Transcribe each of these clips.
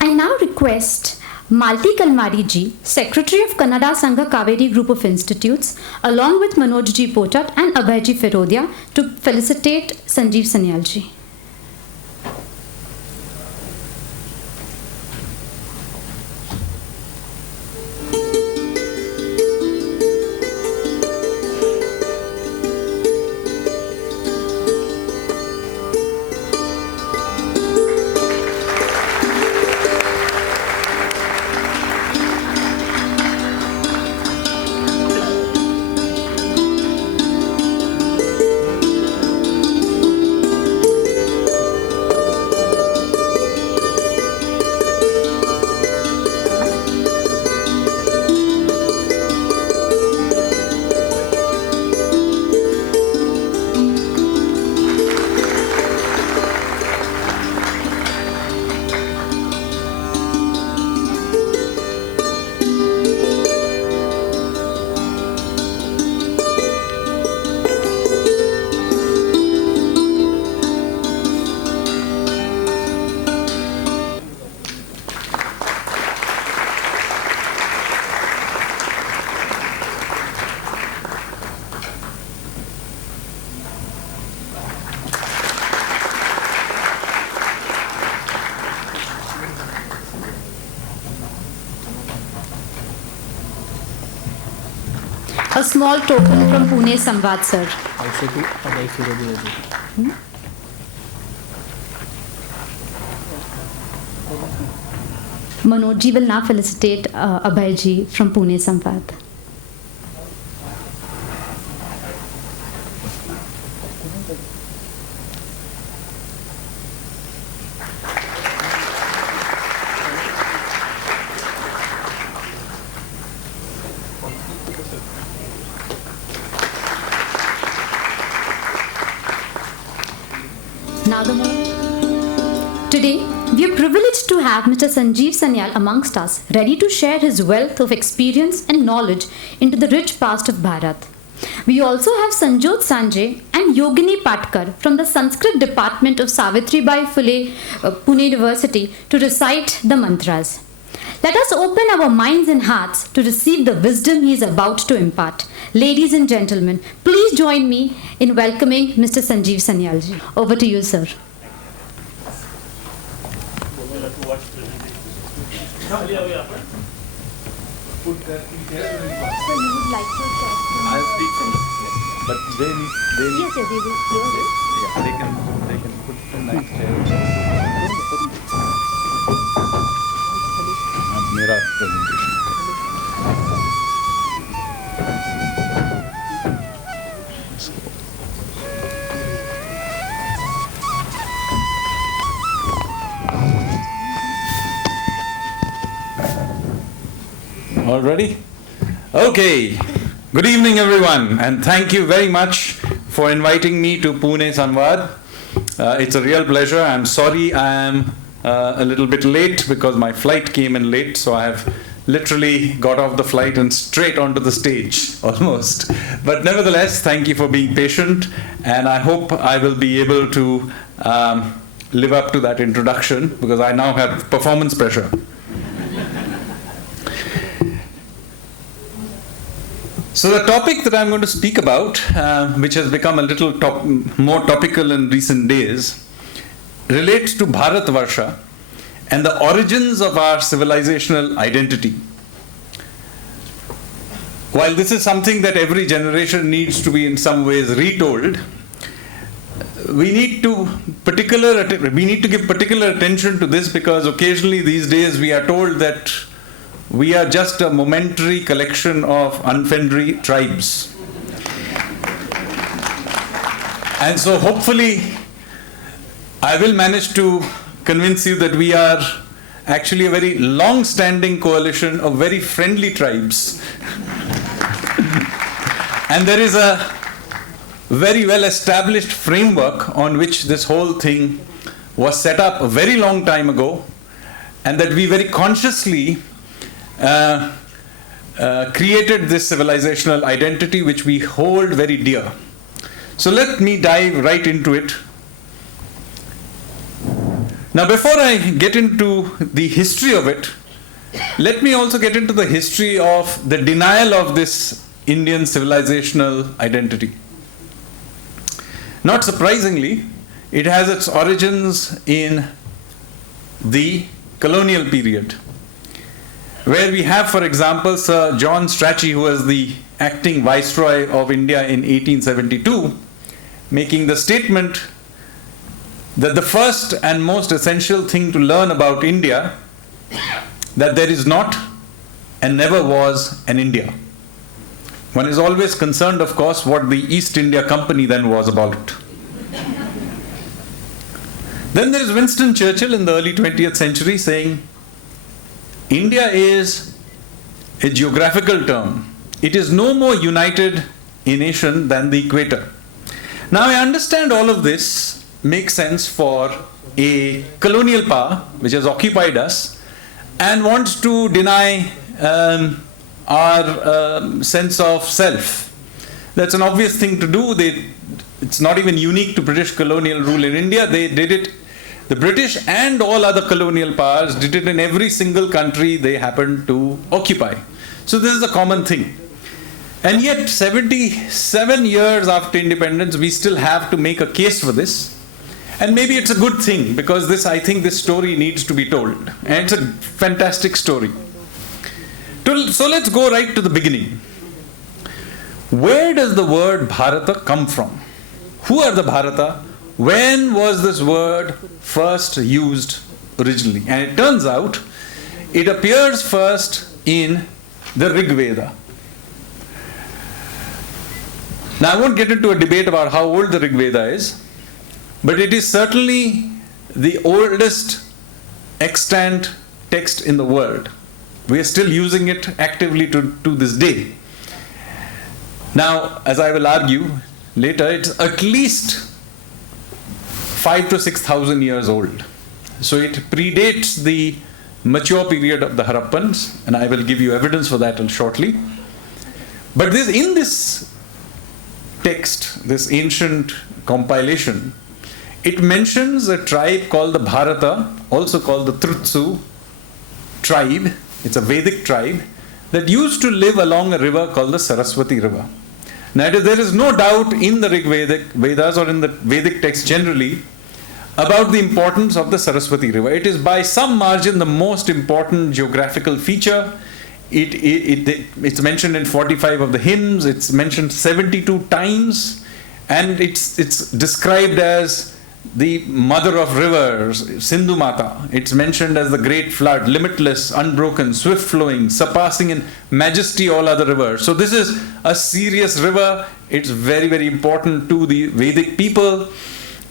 I now request Malti Kalmari ji, Secretary of Kannada Sangha Kaveri Group of Institutes, along with Manoj ji Potat and Abhay ji Ferodia, to felicitate Sanjeev Sanyal ji. A small token from Pune Samvad, sir. Manoj ji will now felicitate Abhay ji from Pune Samvad. Today, we are privileged to have Mr. Sanjeev Sanyal amongst us, ready to share his wealth of experience and knowledge into the rich past of Bharat. We also have Sanjot Sanjay and Yogini Patkar from the Sanskrit department of Savitribai Phule Pune University to recite the mantras. Let us open our minds and hearts to receive the wisdom he is about to impart. Ladies and gentlemen, please join me in welcoming Mr. Sanjeev Sanyal ji. Over to you, sir. So you would like to talk to me? I'll speak from this, but they Yes, they will hear it. Yeah, they can put the nice chair. मेरा presentation. All ready? Okay. Good evening, everyone, and thank you very much for inviting me to Pune Samvad. It's a real pleasure. I'm sorry I am a little bit late because my flight came in late, so I have literally got off the flight and straight onto the stage, almost. But nevertheless, thank you for being patient, and I hope I will be able to live up to that introduction because I now have performance pressure. So the topic that I'm going to speak about, which has become a little more topical in recent days, relates to Bharatvarsha and the origins of our civilizational identity. While this is something that every generation needs to be in some ways retold, we need to give particular attention to this because occasionally these days we are told that we are just a momentary collection of unfriendly tribes. And so hopefully I will manage to convince you that we are actually a very long-standing coalition of very friendly tribes. And there is a very well-established framework on which this whole thing was set up a very long time ago, and that we very consciously created this civilizational identity which we hold very dear. So let me dive right into it. Now, before I get into the history of it, let me also get into the history of the denial of this Indian civilizational identity. Not surprisingly, it has its origins in the colonial period, where we have, for example, Sir John Strachey, who was the acting Viceroy of India in 1872, making the statement that the first and most essential thing to learn about India, that there is not and never was an India. One is always concerned, of course, what the East India Company then was about. Then there is Winston Churchill in the early 20th century saying, India is a geographical term. It is no more united a nation than the equator. Now I understand all of this makes sense for a colonial power which has occupied us and wants to deny our sense of self. That's an obvious thing to do. It's not even unique to British colonial rule in India. They did it. The British and all other colonial powers did it in every single country they happened to occupy. So this is a common thing. And yet 77 years after independence, we still have to make a case for this. And maybe it's a good thing, because I think this story needs to be told. And it's a fantastic story. So let's go right to the beginning. Where does the word Bharata come from? Who are the Bharata? When was this word first used originally? And it turns out it appears first in the Rig Veda. Now I won't get into a debate about how old the Rig Veda is, but it is certainly the oldest extant text in the world. We are still using it actively to this day. Now, as I will argue later, it's at least 5,000 to 6,000 years old. So it predates the mature period of the Harappans, and I will give you evidence for that shortly. But in this text, this ancient compilation, it mentions a tribe called the Bharata, also called the Trutsu tribe. It's a Vedic tribe that used to live along a river called the Saraswati River. Now, there is no doubt in the Rig Vedas or in the Vedic text generally about the importance of the Saraswati River. It is by some margin the most important geographical feature. It's mentioned in 45 of the hymns. It's mentioned 72 times, and it's described as the mother of rivers, Sindhu Mata. It's mentioned as the great flood, limitless, unbroken, swift flowing, surpassing in majesty all other rivers. So this is a serious river. It's very, very important to the Vedic people,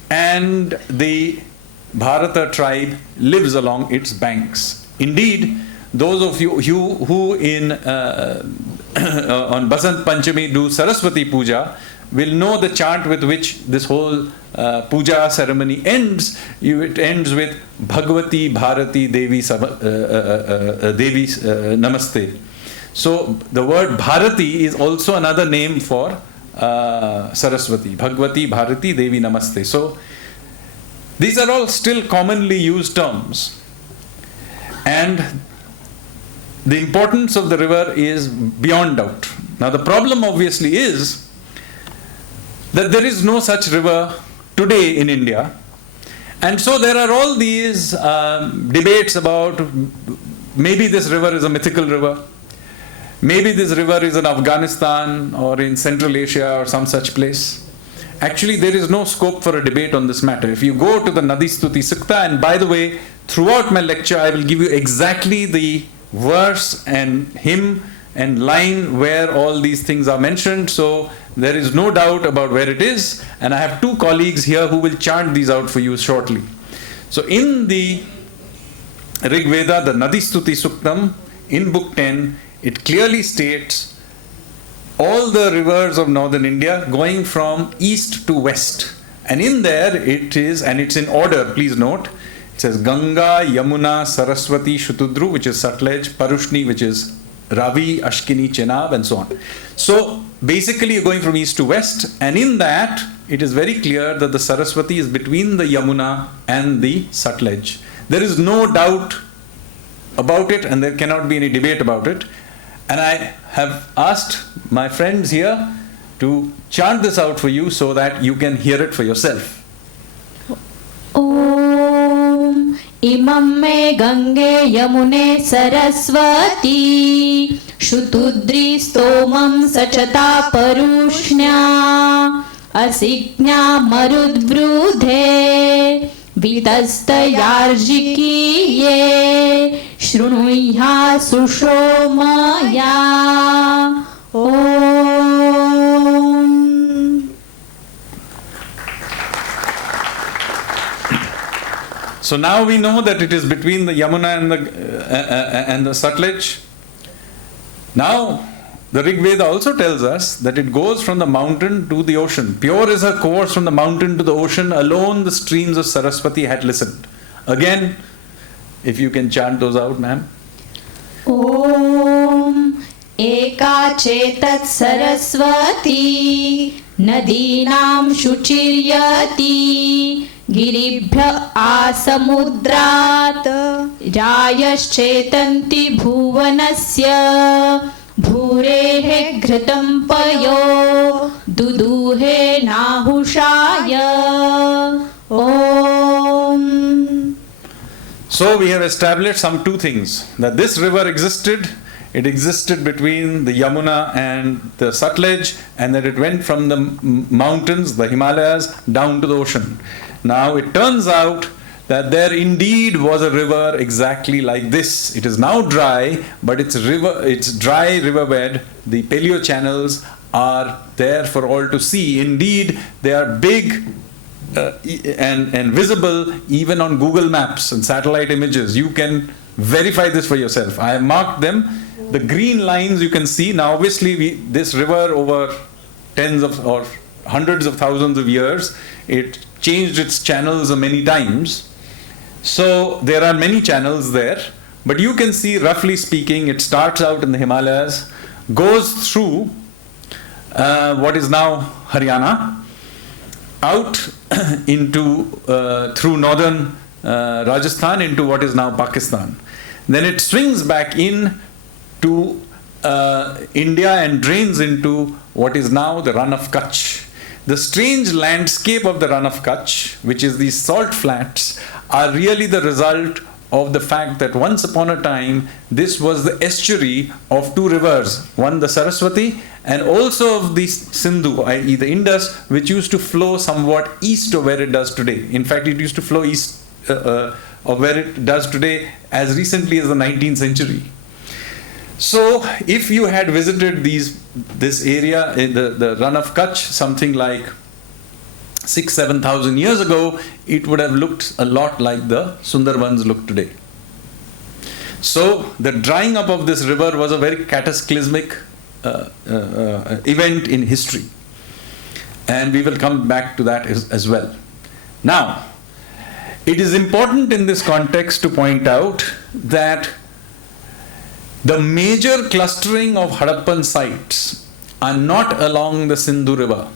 and the Bharata tribe lives along its banks. Indeed, those of you who on Basant Panchami do Saraswati Puja will know the chant with which this whole puja ceremony ends. It ends with Bhagavati Bharati Devi Namaste. So the word Bharati is also another name for Saraswati. Bhagavati Bharati Devi Namaste. So these are all still commonly used terms. And the importance of the river is beyond doubt. Now the problem obviously is that there is no such river today in India. And so there are all these debates about maybe this river is a mythical river. Maybe this river is in Afghanistan or in Central Asia or some such place. Actually, there is no scope for a debate on this matter. If you go to the Nadi Stuti Sukta, and by the way, throughout my lecture, I will give you exactly the verse and hymn and line where all these things are mentioned. So there is no doubt about where it is. And I have two colleagues here who will chant these out for you shortly. So in the Rig Veda, the Nadi Stuti Suktam, in book 10, it clearly states all the rivers of northern India going from east to west. And in there it is, and it's in order, please note, it says Ganga, Yamuna, Saraswati, Shutudru, which is Sutlej, Parushni, which is Ravi, Ashkini, Chenab, and so on. So basically you're going from east to west, and in that it is very clear that the Saraswati is between the Yamuna and the Sutlej. There is no doubt about it, and there cannot be any debate about it. And I have asked my friends here to chant this out for you so that you can hear it for yourself. Om Imam me Gange Yamune Saraswati Shutudri Stomam Sachata Parushnya Asignya Marudvrudhe Vitastayarjiki Ye Shrunuyha Sushomaya Om. So now we know that it is between the Yamuna and the Sutlej. Now the Rig Veda also tells us that it goes from the mountain to the ocean. Pure is her course from the mountain to the ocean. Alone the streams of Saraswati had listened. Again, if you can chant those out, ma'am. Om Eka Chetat Saraswati Nadinam Shuchiryati Giribhya Asamudrat Rayaschetanti Bhuvanasya Bhurehe Ghritam Payo Duduhe Nahushaya Om. So we have established two things. That this river existed. It existed between the Yamuna and the Sutlej, and that it went from the mountains, the Himalayas, down to the ocean. Now it turns out that there indeed was a river exactly like this. It is now dry, but its dry riverbed, the paleo channels, are there for all to see. Indeed, they are big and visible even on Google Maps and satellite images. You can verify this for yourself. I have marked them. The green lines you can see. Now obviously this river over tens of or hundreds of thousands of years, it changed its channels many times. So there are many channels there, but you can see, roughly speaking, it starts out in the Himalayas, goes through what is now Haryana, out into through northern Rajasthan into what is now Pakistan. Then it swings back in to India and drains into what is now the Run of Kutch. The strange landscape of the Run of Kutch, which is these salt flats, are really the result of the fact that once upon a time this was the estuary of two rivers, one the Saraswati and also of the Sindhu, i.e. the Indus, which used to flow somewhat east of where it does today. In fact, it used to flow east of where it does today as recently as the 19th century. So if you had visited this area in the Run of Kutch something like 6,000-7,000 years ago, it would have looked a lot like the Sundarbans look today. So the drying up of this river was a very cataclysmic event in history, and we will come back to that as well. Now, it is important in this context to point out that the major clustering of Harappan sites are not along the Sindhu River.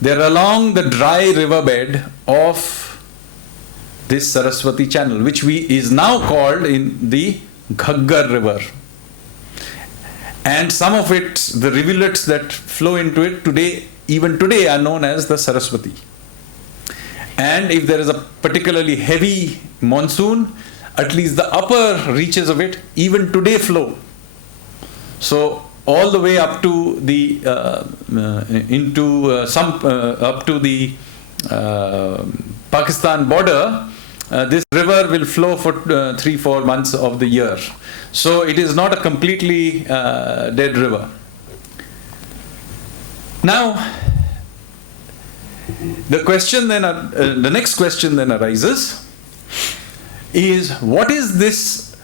They are along the dry riverbed of this Saraswati channel, which is now called in the Ghaggar River. And some of it, the rivulets that flow into it today, even today, are known as the Saraswati. And if there is a particularly heavy monsoon, at least the upper reaches of it even today flow. So all the way up to the up to the Pakistan border, this river will flow for 3-4 months of the year. So it is not a completely dead river. Now, the next question then arises is, what is this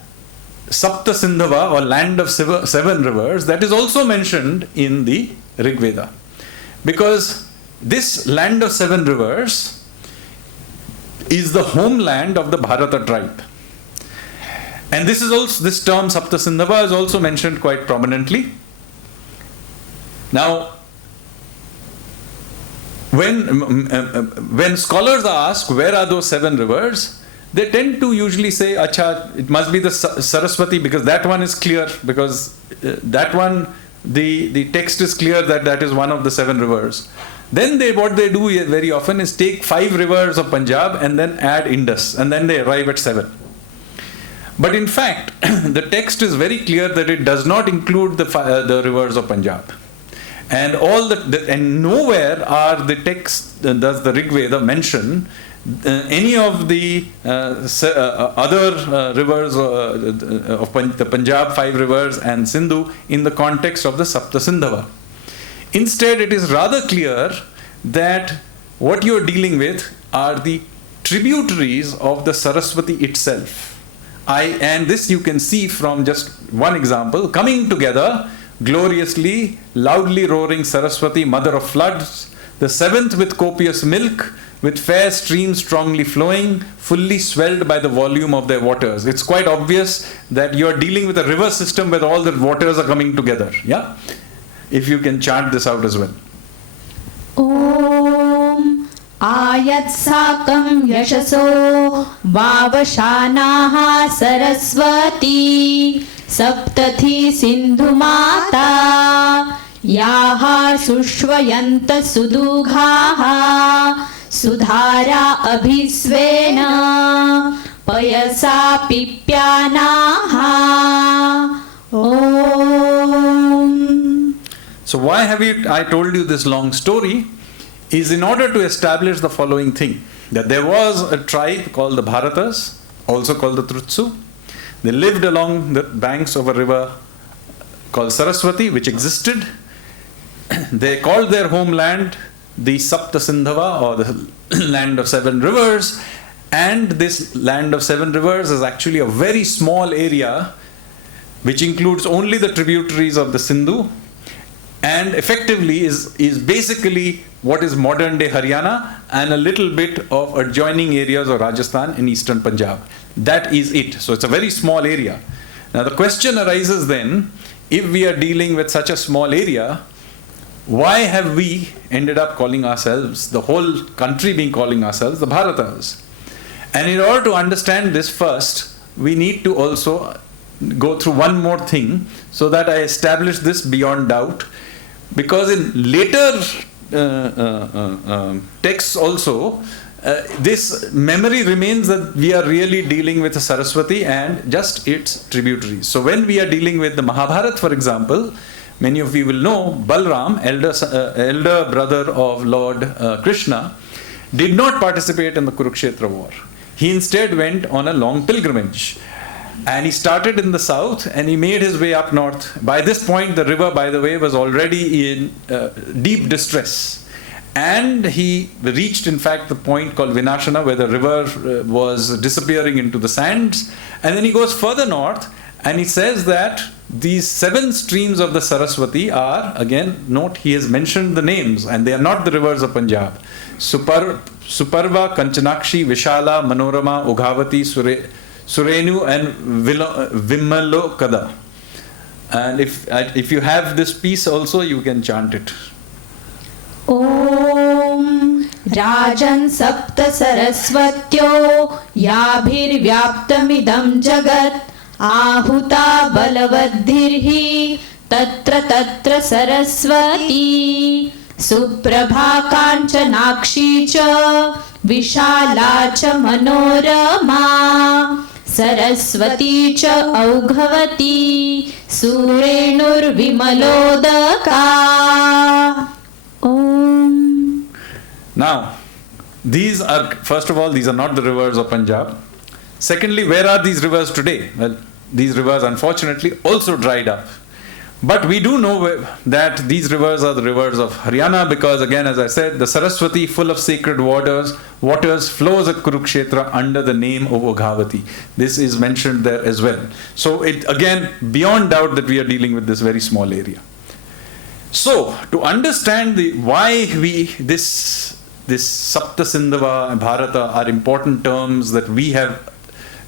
Sapta Sindhava or land of 7 rivers that is also mentioned in the Rig Veda? Because this land of 7 rivers is the homeland of the Bharata tribe. And this term Sapta Sindhava is also mentioned quite prominently. Now, when scholars are asked where are those 7 rivers, they tend to usually say, Acha, it must be the Saraswati, because that one is clear, because that one, the text is clear that that is one of the 7 rivers. Then what they do very often is take 5 rivers of Punjab and then add Indus, and then they arrive at 7. But in fact, the text is very clear that it does not include the rivers of Punjab. And and nowhere are the texts, does the Rig Veda mention any of the other rivers of the Punjab 5 rivers and Sindhu in the context of the Sapta Sindhava. Instead, it is rather clear that what you are dealing with are the tributaries of the Saraswati itself. And this you can see from just one example. Coming together, gloriously, loudly roaring Saraswati, mother of floods, the 7th with copious milk, with fair streams strongly flowing, fully swelled by the volume of their waters. It's quite obvious that you are dealing with a river system where all the waters are coming together. Yeah? If you can chant this out as well. Om Ayatsakam Yashaso Vavashanaha Saraswati Saptathi Sindhu Mata Yaha Sushvayanta Sudughaha Sudhara Abhisvena Payasa Pipyanaha Om. So why have I told you this long story? Is in order to establish the following thing. That there was a tribe called the Bharatas, also called the Trutsu. They lived along the banks of a river called Saraswati, which existed. They called their homeland the Sapta Sindhava, or the land of 7 rivers. And this land of 7 rivers is actually a very small area which includes only the tributaries of the Sindhu, and effectively is basically what is modern day Haryana and a little bit of adjoining areas of Rajasthan in eastern Punjab. That is it. So it's a very small area. Now the question arises then, if we are dealing with such a small area, why have we ended up calling ourselves, the whole country being calling ourselves the Bharatas? And in order to understand this first, we need to also go through one more thing so that I establish this beyond doubt. Because in later texts also, this memory remains that we are really dealing with a Saraswati and just its tributaries. So when we are dealing with the Mahabharata, for example, many of you will know Balram, elder brother of Lord Krishna, did not participate in the Kurukshetra war. He instead went on a long pilgrimage. And he started in the south and he made his way up north. By this point, the river, by the way, was already in deep distress. And he reached, in fact, the point called Vinashana, where the river was disappearing into the sands. And then he goes further north and he says that these 7 streams of the Saraswati are, again, note, he has mentioned the names, and they are not the rivers of Punjab. Suparva, Kanchanakshi, Vishala, Manorama, Oghavati, Surenu and Vimalokada. And if you have this piece also, you can chant it. Om Rajan Sapta Saraswatyo Yabhir Vyaptamidam Jagat Ahuta Balavadhirhi Tatra Tatra Saraswati Suprabha Kanchanakshi Cha Vishala Cha Manorama Saraswati Cha Aughavati Surenur Vimalodaka. Om. Now, these are, first of all, these are not the rivers of Punjab. Secondly, where are these rivers today? Well, these rivers unfortunately also dried up. But we do know that these rivers are the rivers of Haryana, because again, as I said, the Saraswati, full of sacred waters flows at Kurukshetra under the name of Oghavati. This is mentioned there as well. So it, again, beyond doubt that we are dealing with this very small area. So to understand why this Sapta Sindhava and Bharata are important terms that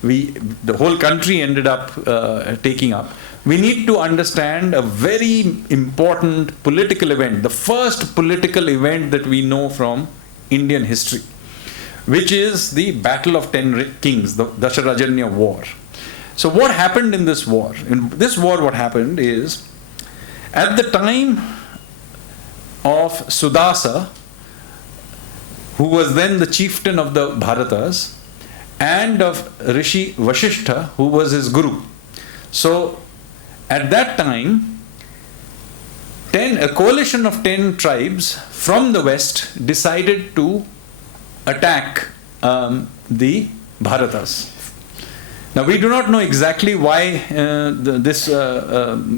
the whole country ended up taking up, we need to understand a very important political event, the first political event that we know from Indian history, which is the Battle of 10 Kings, the Dasharajanya War. So what happened in this war? In this war, what happened is, at the time of Sudasa, who was then the chieftain of the Bharatas, and of Rishi Vasishtha, who was his guru. So at that time, a coalition of 10 tribes from the west decided to attack the Bharatas. Now, we do not know exactly why this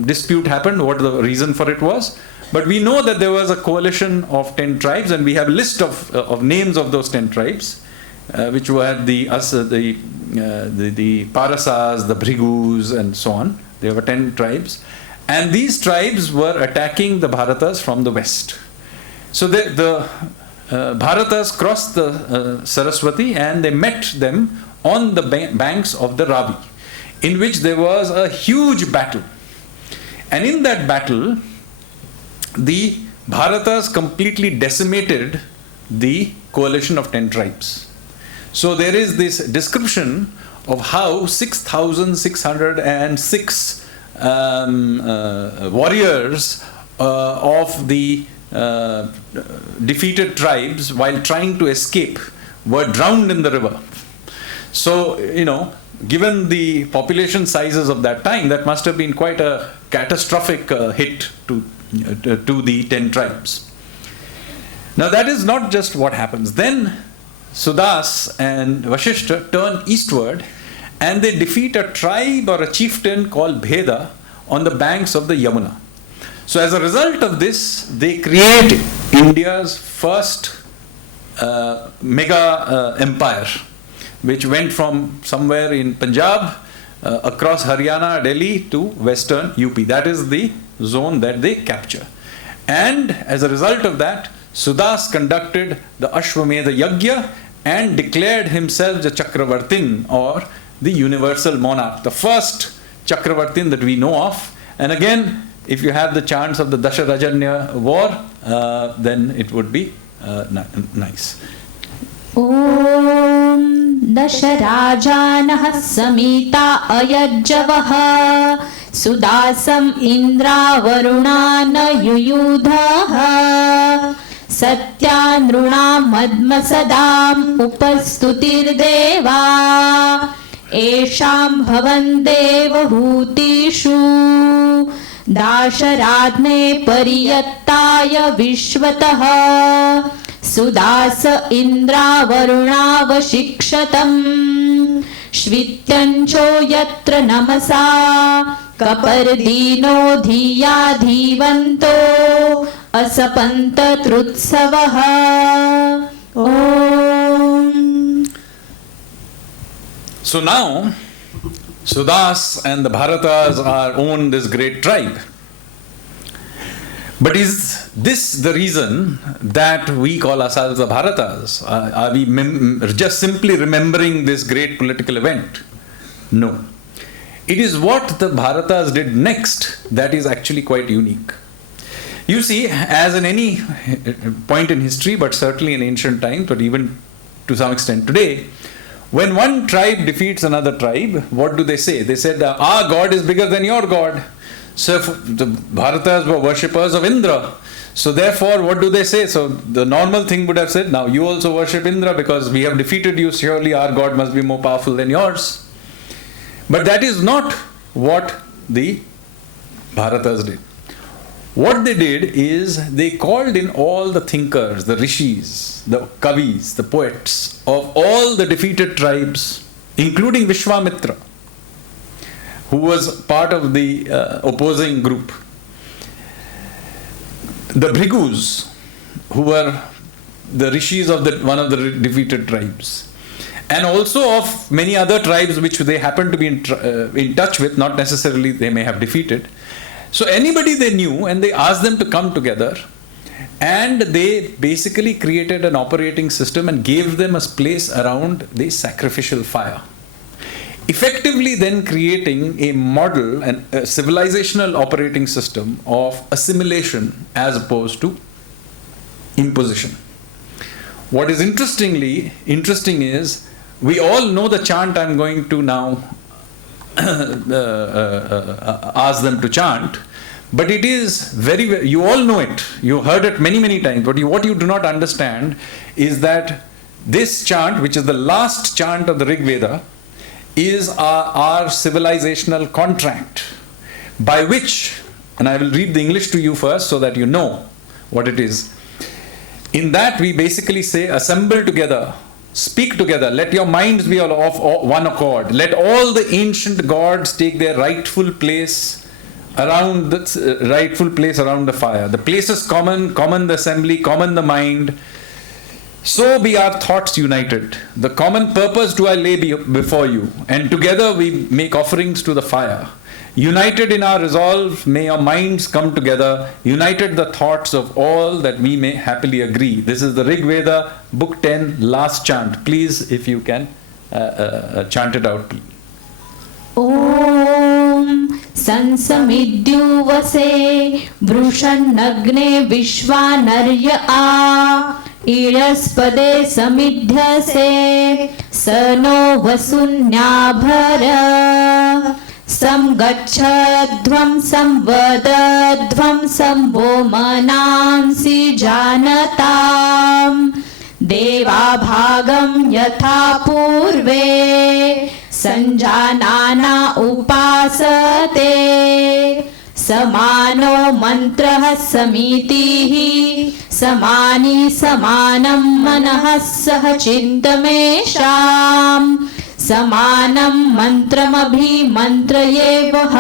dispute happened, what the reason for it was, but we know that there was a coalition of 10 tribes, and we have a list of names of those 10 tribes, which were the Parasas, the Bhrigus, and so on. There were 10 tribes, and these tribes were attacking the Bharatas from the west. So the Bharatas crossed the Saraswati, and they met them on the banks of the Ravi, in which there was a huge battle. And in that battle, the Bharatas completely decimated the coalition of 10 tribes. So there is this description of how 6,606 warriors of the defeated tribes, while trying to escape, were drowned in the river. So, given the population sizes of that time, that must have been quite a catastrophic hit to the 10 tribes. Now, that is not just what happens. Then Sudas and Vasishtha turn eastward, and they defeat a tribe or a chieftain called Bheda on the banks of the Yamuna. So as a result of this, they create India's first mega empire, which went from somewhere in Punjab across Haryana, Delhi to western UP. That is the zone that they capture. And as a result of that, Sudas conducted the Ashwamedha Yajna and declared himself the Chakravartin, or the universal monarch, the first Chakravartin that we know of. And again, if you have the chance of the Dasharajanya war, then it would be nice. Om Dasharajanaha Samita Ayajjavaha Sudasam Indra Varunana Yuyudhaha Satyanrunam Madmasadam Upastutir Deva Esham Bhavan Devahutishu Dasharadne Pariyattaya Vishwataha Sudasa Indra Varuna Vashikshatam Shvityancho Yatra Namasa Kapardino Dhiya Dhivanto Asapanta Trutsavaha. Om. So now, Sudas and the Bharatas own this great tribe. But is this the reason that we call ourselves the Bharatas? Are we just simply remembering this great political event? No. It is what the Bharatas did next that is actually quite unique. You see, as in any point in history, but certainly in ancient times, but even to some extent today, when one tribe defeats another tribe, what do they say? They said, our God is bigger than your God. So the Bharatas were worshippers of Indra. So therefore, what do they say? So the normal thing would have said, now you also worship Indra because we have defeated you. Surely our God must be more powerful than yours. But that is not what the Bharatas did. What they did is they called in all the thinkers, the rishis, the kavis, the poets of all the defeated tribes, including Vishwamitra, who was part of the opposing group. The Bhrigus, who were the rishis of one of the defeated tribes, and also of many other tribes which they happened to be in touch with, not necessarily they may have defeated. So anybody they knew, and they asked them to come together, and they basically created an operating system and gave them a place around the sacrificial fire. Effectively then creating a model and a civilizational operating system of assimilation as opposed to imposition. what is interesting is we all know the chant I'm going to now ask them to chant, but it is you all know it, you heard it many times, but what you do not understand is that this chant, which is the last chant of the Rig Veda, is our civilizational contract, by which, and I will read the English to you first so that you know what it is. In that we basically say, assemble together, speak together, let your minds be all of one accord, let all the ancient gods take their rightful place around the fire. The place is common the assembly, common the mind. So be our thoughts united. The common purpose do I lay before you, and together we make offerings to the fire. United in our resolve, may our minds come together, united the thoughts of all, that we may happily agree. This is the Rig Veda, Book 10, last chant. Please, if you can, chant it out. Om Sansamidhyuvase Vrushannagne Vishwanarya A Iraspade Samidhyase Sano Vasunyabhara Samgachadhvam samvadadhvam samvo manansi janatam Deva bhagam yatha purve sanjanana upasate Samano mantrah samitihi samani samanam manah sah chintamesham Samanam mantramabhi mantrayevah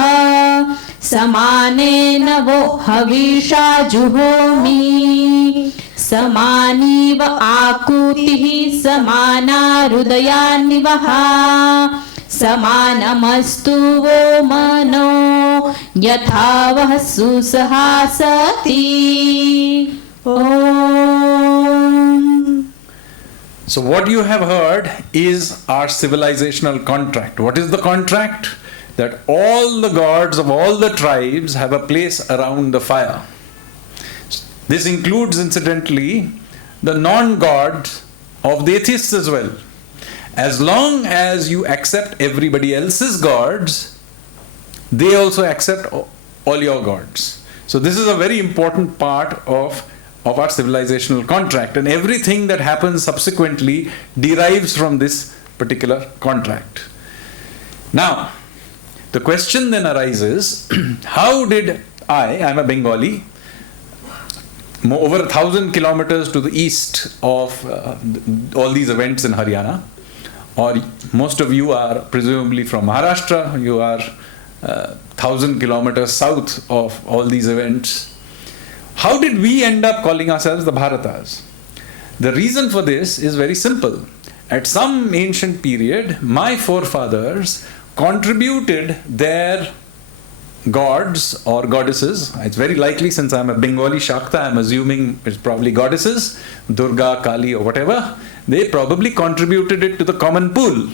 Samanena vo havisha juhomi Samaniva akutihi samana rudayanivaha Samanamastu vo mano yathavah susahasati Om. So what you have heard is our civilizational contract. What is the contract? That all the gods of all the tribes have a place around the fire. This includes, incidentally, the non-gods of the atheists as well. As long as you accept everybody else's gods, they also accept all your gods. So this is a very important part of our civilizational contract, and everything that happens subsequently derives from this particular contract. Now, the question then arises, how did I'm a Bengali, over 1,000 kilometers to the east of all these events in Haryana, or most of you are presumably from Maharashtra, you are 1,000 kilometers south of all these events. How did we end up calling ourselves the Bharatas? The reason for this is very simple. At some ancient period, my forefathers contributed their gods or goddesses. It's very likely, since I'm a Bengali Shakta, I'm assuming it's probably goddesses, Durga, Kali or whatever. They probably contributed it to the common pool.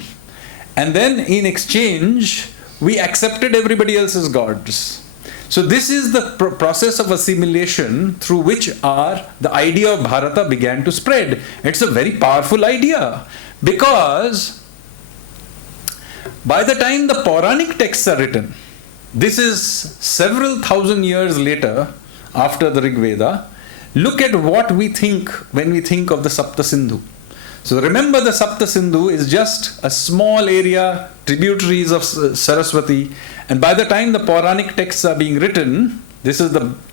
And then in exchange, we accepted everybody else's gods. So this is the process of assimilation through which the idea of Bharata began to spread. It's a very powerful idea, because by the time the Puranic texts are written, this is several thousand years later after the Rig Veda, look at what we think when we think of the Sapta Sindhu. So remember, the Sapta Sindhu is just a small area, tributaries of Saraswati, and by the time the Puranic texts are being written,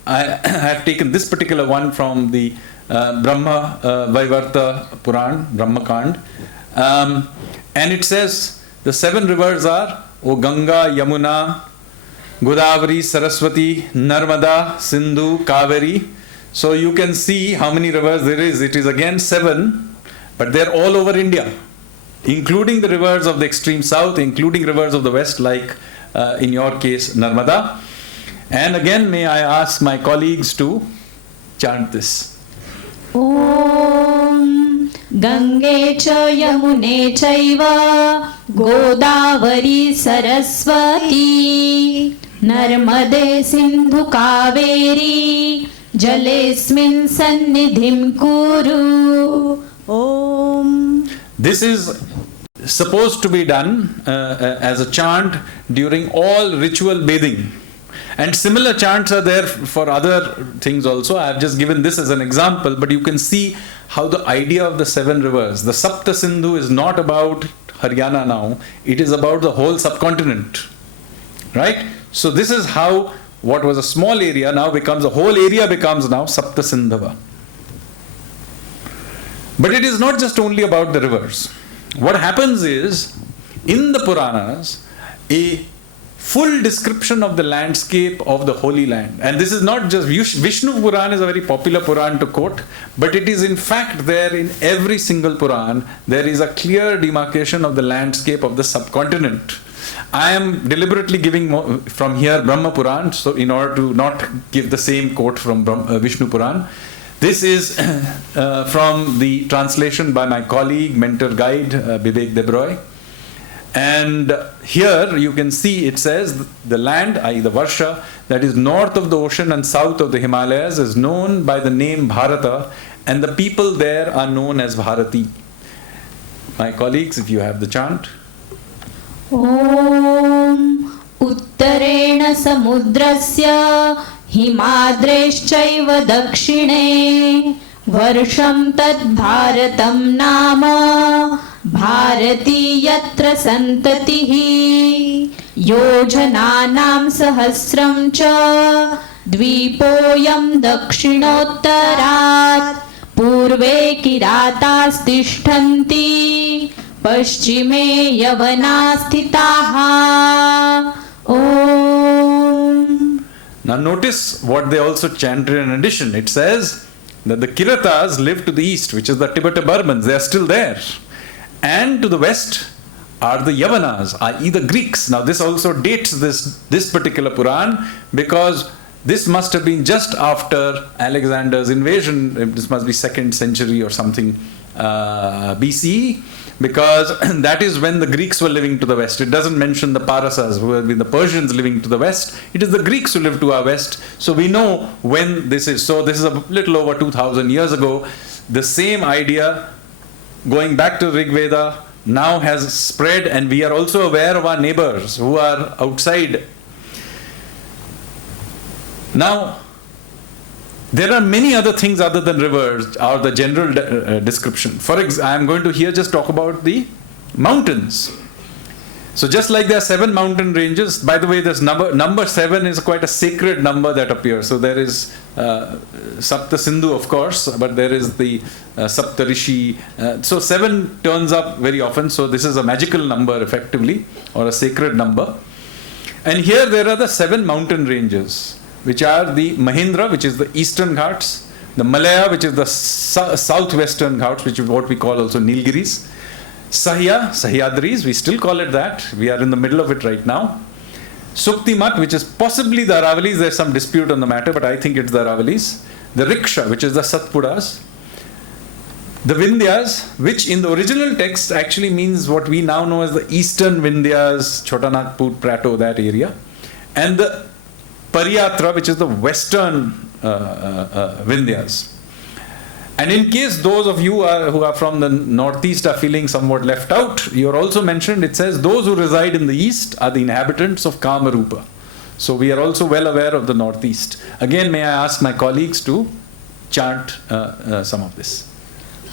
I have taken this particular one from the Brahma Vaivarta Puran, Brahma Kand, and it says the 7 rivers are Ganga, Yamuna, Godavari, Saraswati, Narmada, Sindhu, Kaveri. So you can see how many rivers there is. It is again 7. But they're all over India, including the rivers of the extreme south, including rivers of the west, like in your case, Narmada. And again, may I ask my colleagues to chant this. Om Gange cha Yamune chaiva Godavari Saraswati Narmade Sindhu Kaveri Jalesmin Sannidhim Kuru Om. This is supposed to be done as a chant during all ritual bathing. And similar chants are there for other things also. I have just given this as an example, but you can see how the idea of the 7 rivers, the Sapta Sindhu, is not about Haryana now, it is about the whole subcontinent. Right? So this is how what was a small area now becomes, a whole area becomes now Sapta Sindhava. But it is not just only about the rivers. What happens is, in the Puranas, a full description of the landscape of the Holy Land. And this is not just, Vishnu Puran is a very popular Puran to quote, but it is in fact there in every single Puran, there is a clear demarcation of the landscape of the subcontinent. I am deliberately giving from here Brahma Puran, so in order to not give the same quote from Vishnu Puran. This is from the translation by my colleague, mentor guide, Vivek Debroy. And here you can see it says the land, i.e. the Varsha, that is north of the ocean and south of the Himalayas is known by the name Bharata, and the people there are known as Bharati. My colleagues, if you have the chant. Om Uttarena Samudrasya Himadreshchaiva Dakshine Varsham Tad Bharatam Nama Bharati Yatra Santatihi Yojananam Sahasram Cha Dweepoyam Dakshinottarat Purve Kiratas Tishthanti Paschime Yavanasthitaha. Om. Now notice what they also chanted in addition. It says that the Kiratas live to the east, which is the Tibeto-Burmans. They are still there. And to the west are the Yavanas, i.e. the Greeks. Now this also dates this particular Puran, because this must have been just after Alexander's invasion. This must be 2nd century or something BCE, because that is when the Greeks were living to the west. It doesn't mention the Parasas, who have been the Persians living to the west. It is the Greeks who live to our west. So we know when this is. So this is a little over 2000 years ago. The same idea, going back to Rig Veda, now has spread, and we are also aware of our neighbors who are outside. Now, there are many other things other than rivers, or the general description. For example, I am going to here just talk about the mountains. So just like there are 7 mountain ranges, by the way, this number 7 is quite a sacred number that appears. So there is Sapta Sindhu, of course, but there is the Sapta Rishi. So 7 turns up very often. So this is a magical number effectively, or a sacred number. And here there are the 7 mountain ranges, which are the Mahendra, which is the eastern Ghats, the Malaya, which is the southwestern Ghats, which is what we call also Nilgiris, Sahyadris, we still call it that, we are in the middle of it right now, Suktimat, which is possibly the Aravalis, there's some dispute on the matter, but I think it's the Aravalis, the Riksha, which is the Satpuras, the Vindhyas, which in the original text actually means what we now know as the eastern Vindhyas, Chotanagpur, Prato, that area, and the Pariyatra, which is the western Vindhyas. And in case those of you who are from the northeast are feeling somewhat left out, you are also mentioned, it says those who reside in the east are the inhabitants of Kamarupa. So we are also well aware of the northeast. Again, may I ask my colleagues to chant some of this.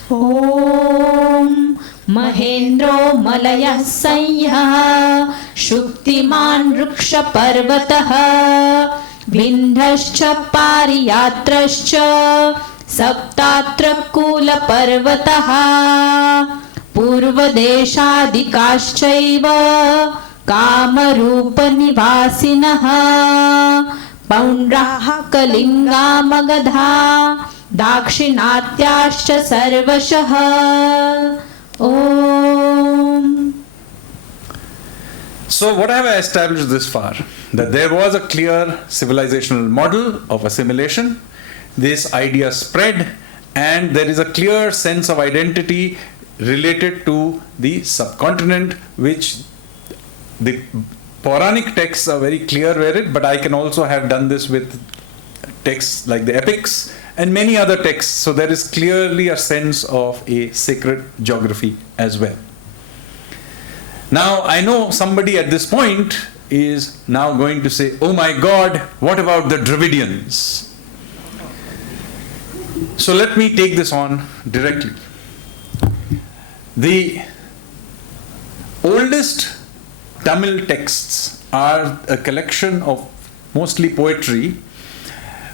Om Mahendro Malayah Sanyah Shuktiman Ruksha Parvatah Vindhascha Pariyatrascha Saptatra Kula Parvatah Purvadeshadikaschaiva Kamarupa Nivasinaha Paundraha Kalinga Magadha Dakshinatyascha Sarvashaha. Om. So what have I established this far? That there was a clear civilizational model of assimilation. This idea spread, and there is a clear sense of identity related to the subcontinent, which the Puranic texts are very clear with it, but I can also have done this with texts like the epics and many other texts. So there is clearly a sense of a sacred geography as well. Now, I know somebody at this point is now going to say, oh my God, what about the Dravidians? So let me take this on directly. The oldest Tamil texts are a collection of mostly poetry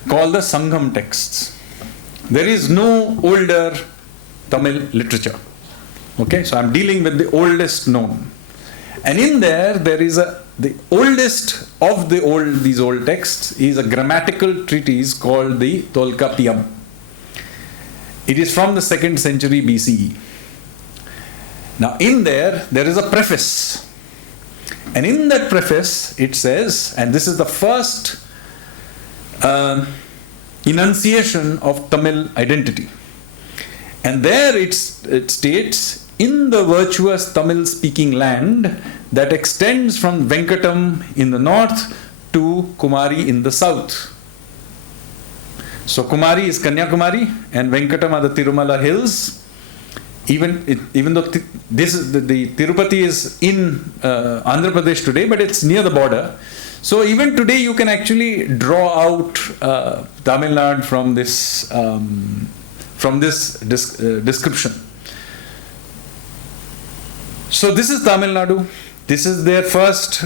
called the Sangam texts. There is no older Tamil literature. Okay, so I'm dealing with the oldest known. And in there is the oldest of these old texts is a grammatical treatise called the Tolkapiyam. It is from the 2nd century BCE. Now in there is a preface. And in that preface it says, and this is the first enunciation of Tamil identity. And there it states, in the virtuous Tamil speaking land that extends from Venkatam in the north to Kumari in the south. So Kumari is Kanyakumari and Venkatam are the Tirumala hills. Even though the Tirupati is in Andhra Pradesh today, but it's near the border. So even today you can actually draw out Tamil Nadu from this description. So this is Tamil Nadu. This is their first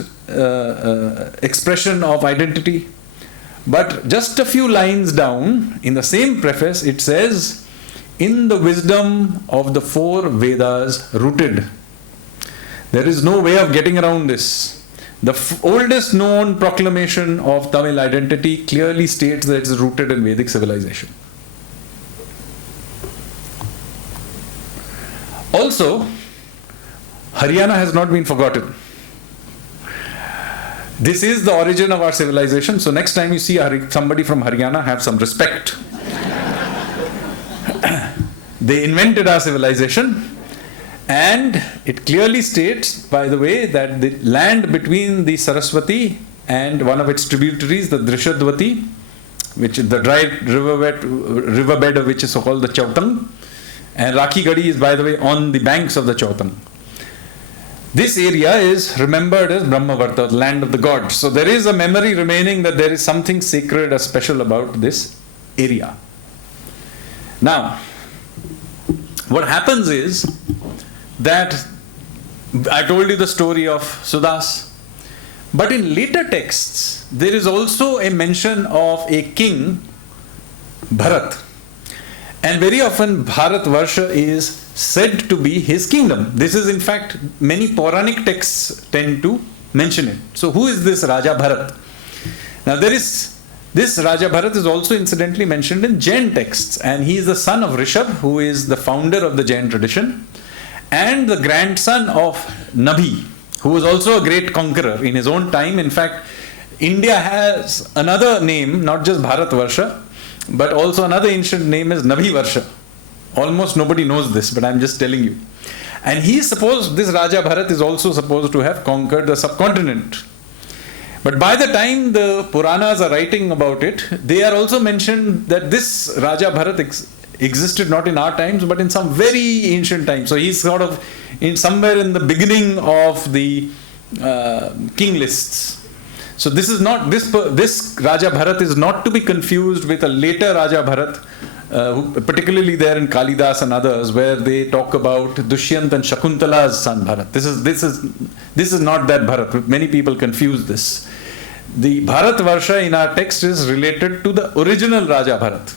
expression of identity. But just a few lines down in the same preface it says, in the wisdom of the 4 Vedas rooted. There is no way of getting around this. The oldest known proclamation of Tamil identity clearly states that it is rooted in Vedic civilization. Also, Haryana has not been forgotten. This is the origin of our civilization. So next time you see somebody from Haryana, have some respect. They invented our civilization. And it clearly states, by the way, that the land between the Saraswati and one of its tributaries, the Drishadwati, which is the dry riverbed of which is called the Chautang, and Rakhi Gadi is, by the way, on the banks of the Chautang. This area is remembered as Brahmavarta, the land of the gods. So there is a memory remaining that there is something sacred or special about this area. Now, what happens is that I told you the story of Sudas, but in later texts there is also a mention of a king, Bharat, and very often Bharat Varsha is said to be his kingdom. This is in fact, many Puranic texts tend to mention it. So who is this Raja Bharat? Now this Raja Bharat is also incidentally mentioned in Jain texts, and he is the son of Rishabh, who is the founder of the Jain tradition, and the grandson of Nabhi, who was also a great conqueror in his own time. In fact, India has another name, not just Bharat Varsha, but also another ancient name is Nabhi Varsha. Almost nobody knows this, but I'm just telling you. And he is supposed, this Raja Bharat is also supposed to have conquered the subcontinent. But by the time the Puranas are writing about it, they are also mentioned that this Raja Bharat existed not in our times, but in some very ancient times. So he's sort of somewhere in the beginning of the king lists. So this is not, this Raja Bharat is not to be confused with a later Raja Bharat, particularly there in Kalidas and others, where they talk about Dushyant and Shakuntala's son Bharat. This is not that Bharat. Many people confuse this. The Bharat Varsha in our text is related to the original Raja Bharat.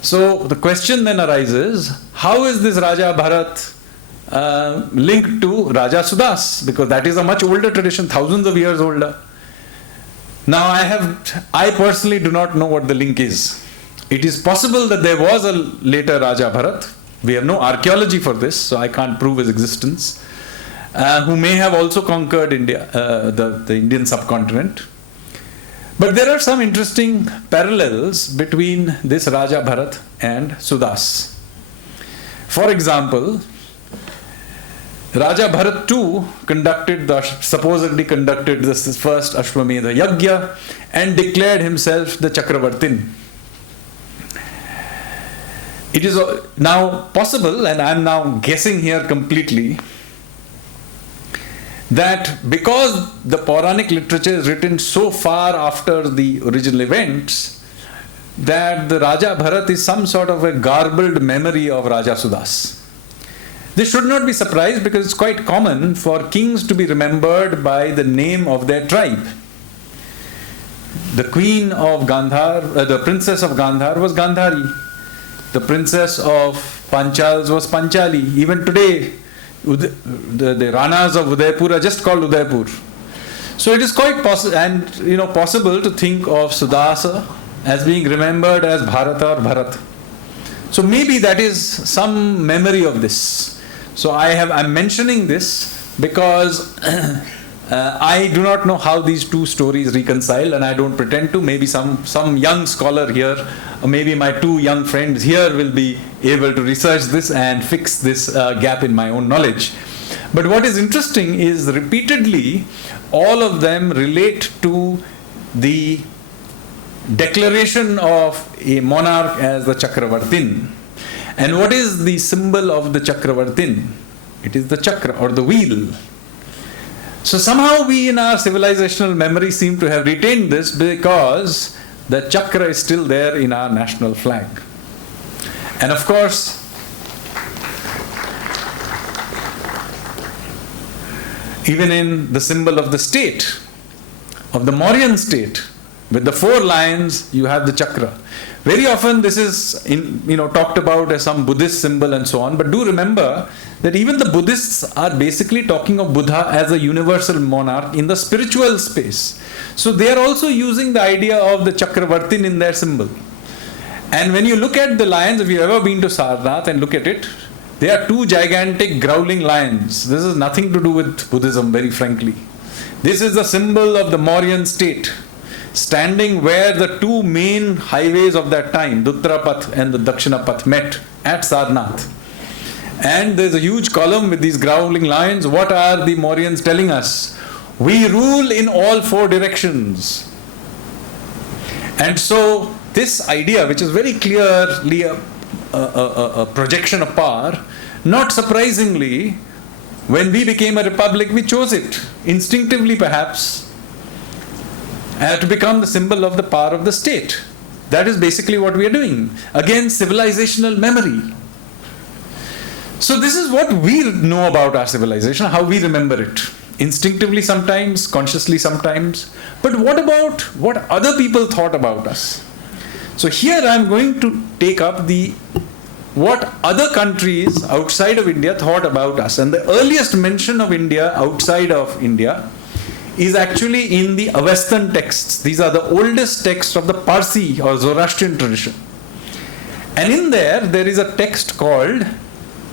So the question then arises, how is this Raja Bharat linked to Raja Sudas? Because that is a much older tradition, thousands of years older. Now I personally do not know what the link is. It is possible that there was a later Raja Bharat. We have no archaeology for this, so I can't prove his existence. Who may have also conquered India, the Indian subcontinent. But there are some interesting parallels between this Raja Bharat and Sudas. For example, Raja Bharat too supposedly conducted this first Ashwamedha Yagya and declared himself the Chakravartin. It is now possible, and I am now guessing here completely, that because the Puranic literature is written so far after the original events, that the Raja Bharat is some sort of a garbled memory of Raja Sudas. This should not be surprised because it's quite common for kings to be remembered by the name of their tribe. The queen of Gandhar, the princess of Gandhar was Gandhari. The princess of Panchals was Panchali. Even today, the Ranas of Udaipur are just called Udaipur. So it is quite possible to think of Sudasa as being remembered as Bharata or Bharat. So maybe that is some memory of this. So I'm mentioning this because I do not know how these two stories reconcile, and I don't pretend to. Maybe some young scholar here, or maybe my two young friends here will be able to research this and fix this gap in my own knowledge. But what is interesting is repeatedly all of them relate to the declaration of a monarch as the Chakravartin. And what is the symbol of the Chakravartin? It is the chakra or the wheel. So somehow we in our civilizational memory seem to have retained this because the chakra is still there in our national flag. And of course, even in the symbol of the state, of the Mauryan state, with the 4 lions, you have the chakra. Very often this is talked about as some Buddhist symbol and so on, but do remember that even the Buddhists are basically talking of Buddha as a universal monarch in the spiritual space. So they are also using the idea of the Chakravartin in their symbol. And when you look at the lions, if you've ever been to Sarnath and look at it, they are 2 gigantic growling lions. This has nothing to do with Buddhism, very frankly. This is the symbol of the Mauryan state, standing where the 2 main highways of that time, Dutrapath and the Dakshinapath, met at Sarnath. And there's a huge column with these growling lions. What are the Mauryans telling us? We rule in all 4 directions. And so this idea, which is very clearly a projection of power, not surprisingly, when we became a republic, we chose it, instinctively perhaps, to become the symbol of the power of the state. That is basically what we are doing. Again, civilizational memory. So this is what we know about our civilization, how we remember it. Instinctively sometimes, consciously sometimes. But what about what other people thought about us? So here I am going to take up what other countries outside of India thought about us. And the earliest mention of India outside of India is actually in the Avestan texts. These are the oldest texts of the Parsi or Zoroastrian tradition. And in there is a text called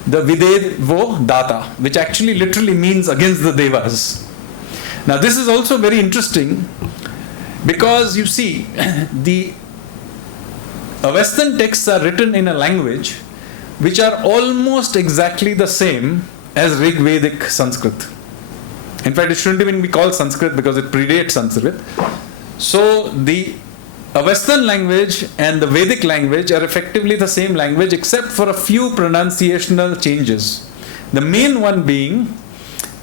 the Videvo Data, which actually literally means against the Devas. Now this is also very interesting because you see, the Avestan texts are written in a language which are almost exactly the same as Rig Vedic Sanskrit. In fact, it shouldn't even be called Sanskrit because it predates Sanskrit. So the Avestan language and the Vedic language are effectively the same language except for a few pronunciational changes. The main one being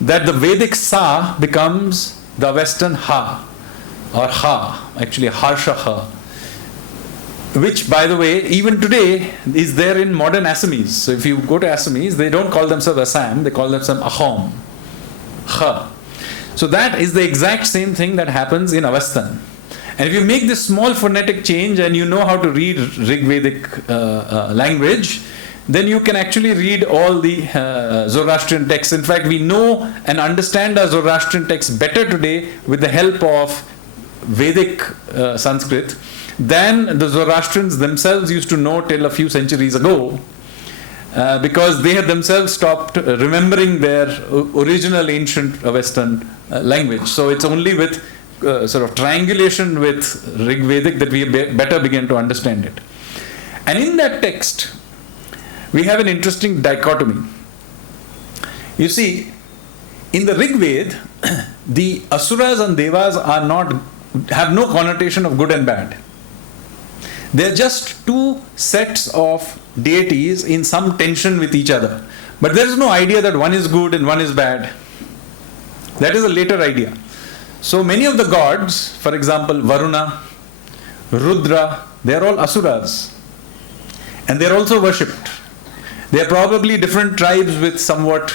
that the Vedic Sa becomes the Avestan Ha or Ha, actually Harsha Ha, which, by the way, even today is there in modern Assamese. So if you go to Assamese, they don't call themselves Assam, they call themselves Ahom. Ha. So that is the exact same thing that happens in Avestan. And if you make this small phonetic change and you know how to read Rig Vedic language, then you can actually read all the Zoroastrian texts. In fact, we know and understand our Zoroastrian texts better today with the help of Vedic Sanskrit than the Zoroastrians themselves used to know till a few centuries ago, because they had themselves stopped remembering their original ancient Avestan language. So it's only with sort of triangulation with Rig Vedic that we better begin to understand it. And in that text, we have an interesting dichotomy. You see, in the Rig Veda, the Asuras and Devas have no connotation of good and bad. They are just two sets of deities in some tension with each other. But there is no idea that one is good and one is bad. That is a later idea. So many of the gods, for example, Varuna, Rudra, they are all Asuras. And they are also worshipped. They are probably different tribes with somewhat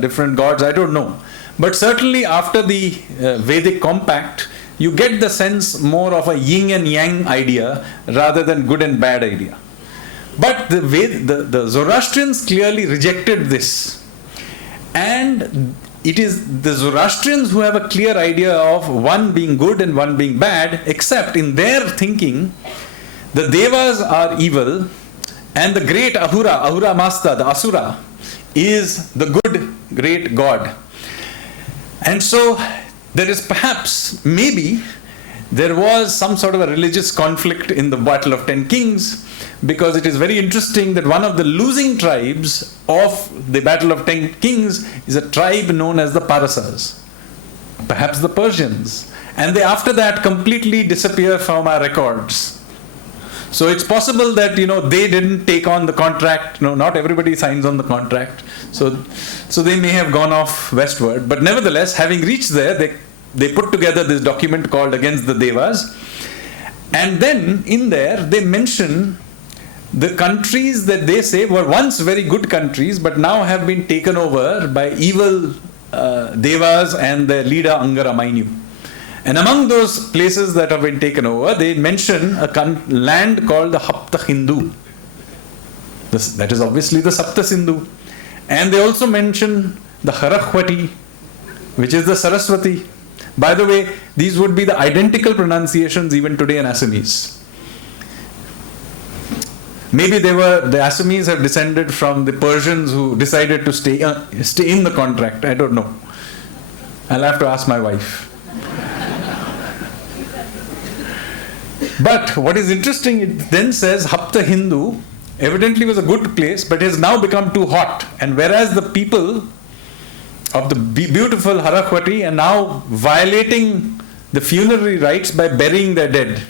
different gods, I don't know. But certainly after the Vedic compact, you get the sense more of a yin and yang idea rather than good and bad idea. But the Zoroastrians clearly rejected this. And it is the Zoroastrians who have a clear idea of one being good and one being bad, except in their thinking, the Devas are evil and the great Ahura Mazda, the Asura, is the good, great God. And so there is perhaps, maybe, there was some sort of a religious conflict in the Battle of 10 Kings, because it is very interesting that one of the losing tribes of the Battle of 10 Kings is a tribe known as the Parasas, perhaps the Persians. And they after that completely disappear from our records. So it's possible that, they didn't take on the contract. Not everybody signs on the contract. So they may have gone off westward. But nevertheless, having reached there, they put together this document called Against the Devas. And then in there, they mention the countries that they say were once very good countries, but now have been taken over by evil Devas and their leader Angara Mainyu. And among those places that have been taken over, they mention a land called the Hapta Hindu. That is obviously the Sapta Sindhu. And they also mention the Harakhwati, which is the Saraswati. By the way, these would be the identical pronunciations even today in Assamese. Maybe the Assamese have descended from the Persians who decided to stay in the contract. I don't know. I'll have to ask my wife. But what is interesting, it then says Hapta Hindu evidently was a good place, but has now become too hot. And whereas the people of the beautiful Harakhwati are now violating the funerary rites by burying their dead.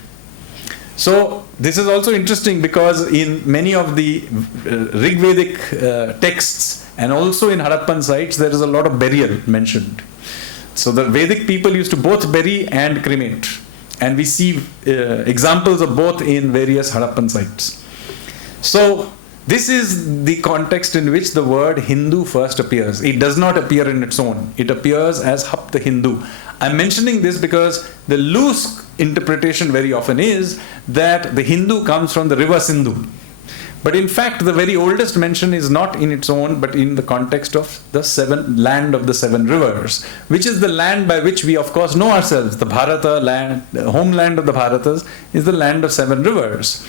So this is also interesting because in many of the Rig Vedic texts and also in Harappan sites, there is a lot of burial mentioned. So the Vedic people used to both bury and cremate. And we see examples of both in various Harappan sites. So this is the context in which the word Hindu first appears. It does not appear in its own. It appears as Hapta Hindu. I'm mentioning this because the loose interpretation very often is that the Hindu comes from the river Sindhu. But in fact, the very oldest mention is not in its own, but in the context of the land of the 7 rivers, which is the land by which we of course know ourselves. The Bharata land, the homeland of the Bharatas, is the land of 7 rivers.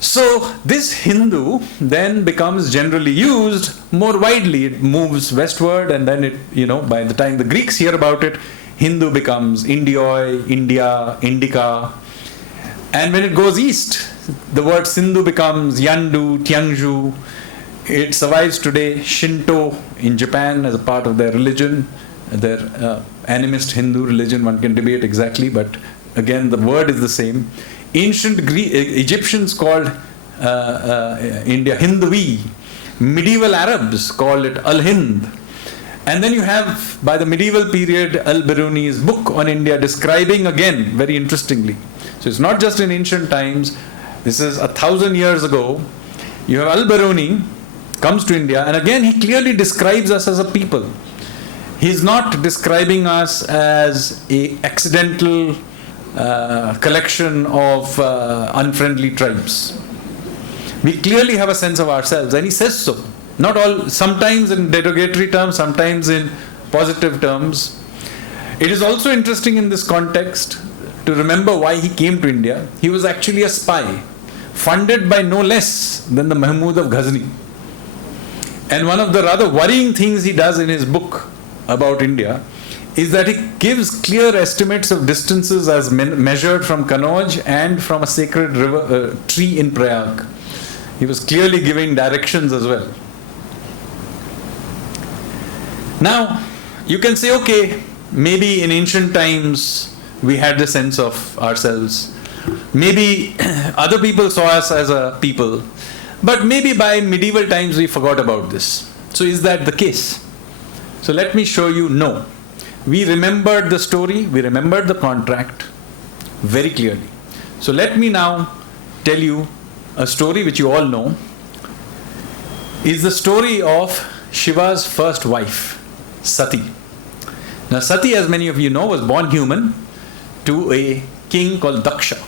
So this Hindu then becomes generally used more widely. It moves westward, and then by the time the Greeks hear about it, Hindu becomes Indioi, India, Indica. And when it goes east, the word Sindhu becomes Yandu, Tianzhu. It survives today Shinto in Japan as a part of their religion, their animist Hindu religion. One can debate exactly, but again the word is the same. Ancient Egyptians called India Hindvi. Medieval Arabs called it Al-Hind. And then you have, by the medieval period, Al-Biruni's book on India describing again, very interestingly. So it's not just in ancient times. This is 1,000 years ago. You have Al-Biruni comes to India, and again he clearly describes us as a people. He's not describing us as a accidental collection of unfriendly tribes. We clearly have a sense of ourselves, and he says so. Not all, sometimes in derogatory terms, sometimes in positive terms. It is also interesting in this context to remember why he came to India. He was actually a spy, funded by no less than the Mahmud of Ghazni. And one of the rather worrying things he does in his book about India is that he gives clear estimates of distances as measured from Kanauj and from a sacred river, tree in Prayag. He was clearly giving directions as well. Now, you can say, okay, maybe in ancient times we had the sense of ourselves. Maybe other people saw us as a people. But maybe by medieval times we forgot about this. So is that the case? So let me show you, no. We remembered the story, we remembered the contract very clearly. So let me now tell you a story which you all know. Is the story of Shiva's first wife, Sati. Now Sati, as many of you know, was born human to a king called Daksha.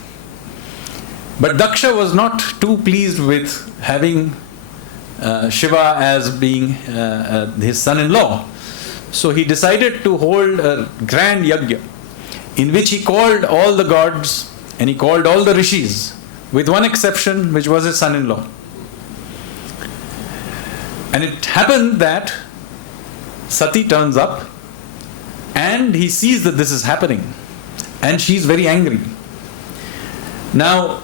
But Daksha was not too pleased with having Shiva as being his son-in-law. So he decided to hold a grand yajna in which he called all the gods and he called all the rishis, with one exception, which was his son-in-law. And it happened that Sati turns up and he sees that this is happening and she's very angry. Now,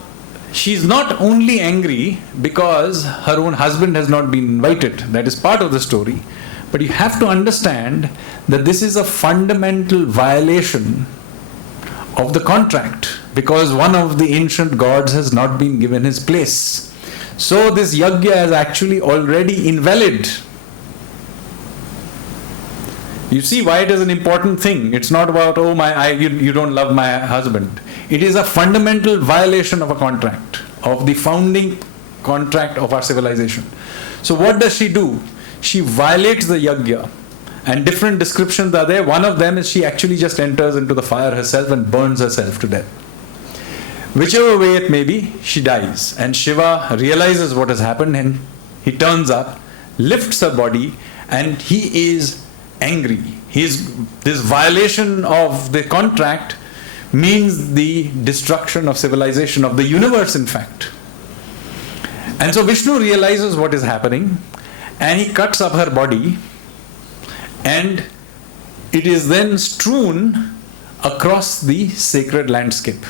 she's not only angry because her own husband has not been invited. That is part of the story. But you have to understand that this is a fundamental violation of the contract because one of the ancient gods has not been given his place. So this yajna is actually already invalid. You see why it is an important thing. It's not about, oh, you don't love my husband. It is a fundamental violation of a contract, of the founding contract of our civilization. So what does she do? She violates the yajna, and different descriptions are there. One of them is she actually just enters into the fire herself and burns herself to death. Whichever way it may be, she dies. And Shiva realizes what has happened and he turns up, lifts her body, and he is angry. This violation of the contract means the destruction of civilization, of the universe in fact. And so Vishnu realizes what is happening and he cuts up her body and it is then strewn across the sacred landscape.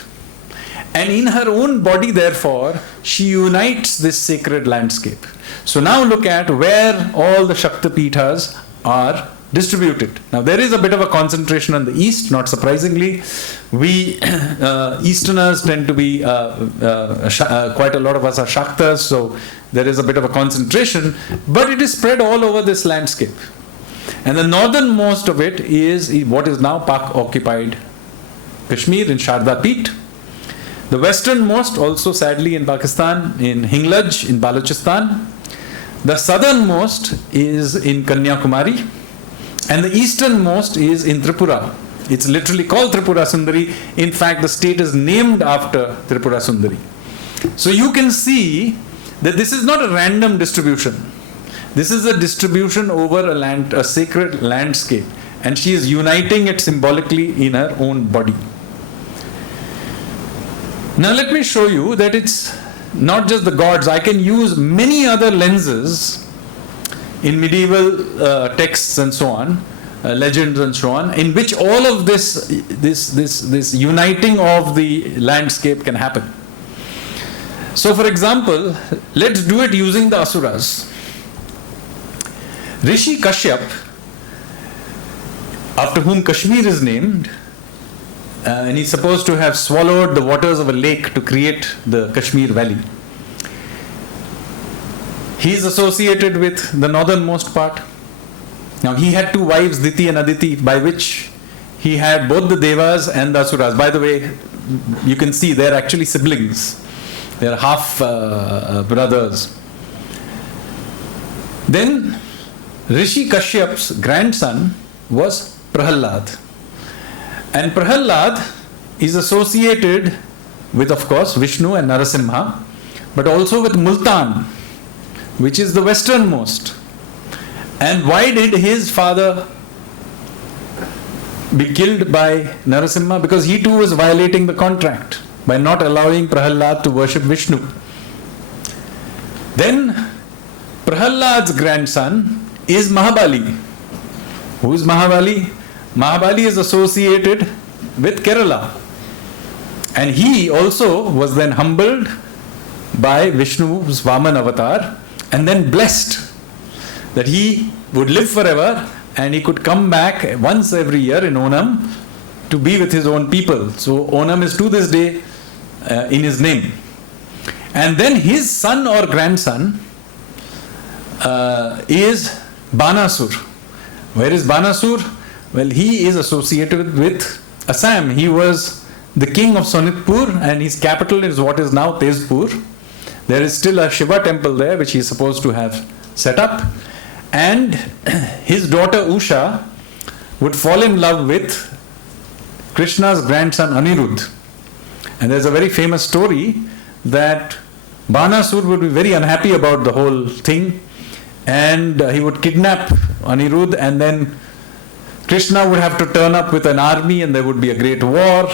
And in her own body, therefore, she unites this sacred landscape. So now look at where all the Shaktapithas are distributed. Now there is a bit of a concentration on the east, not surprisingly. We Easterners tend to be, quite a lot of us are Shaktas, so there is a bit of a concentration, but it is spread all over this landscape. And the northernmost of it is what is now Pak-occupied Kashmir in Sharda Peeth. The westernmost also sadly in Pakistan, in Hinglaj in Balochistan. The southernmost is in Kanyakumari. And the easternmost is in Tripura. It's literally called Tripura Sundari. In fact, the state is named after Tripura Sundari. So you can see that this is not a random distribution. This is a distribution over a sacred landscape. And she is uniting it symbolically in her own body. Now let me show you that it's not just the gods. I can use many other lenses in medieval texts and so on, legends and so on, in which all of this uniting of the landscape can happen. So for example, let's do it using the Asuras. Rishi Kashyap, after whom Kashmir is named, and he's supposed to have swallowed the waters of a lake to create the Kashmir Valley. He is associated with the northernmost part. Now he had two wives, Diti and Aditi, by which he had both the Devas and the Asuras. By the way, you can see they're actually siblings. They're half brothers. Then Rishi Kashyap's grandson was Prahalad. And Prahalad is associated with, of course, Vishnu and Narasimha, but also with Multan, which is the westernmost. And why did his father be killed by Narasimha? Because he too was violating the contract by not allowing Prahalad to worship Vishnu. Then Prahalad's grandson is Mahabali. Who is Mahabali? Mahabali is associated with Kerala. And he also was then humbled by Vishnu's Vaman avatar and then blessed that he would live forever and he could come back once every year in Onam to be with his own people. So Onam is to this day in his name. And then his son or grandson is Banasur. Where is Banasur? Well, he is associated with Assam. He was the king of Sonitpur, and his capital is what is now Tezpur. There is still a Shiva temple there which he is supposed to have set up. And his daughter Usha would fall in love with Krishna's grandson Anirudh. And there's a very famous story that Banasur would be very unhappy about the whole thing, and he would kidnap Anirudh, and then Krishna would have to turn up with an army, and there would be a great war,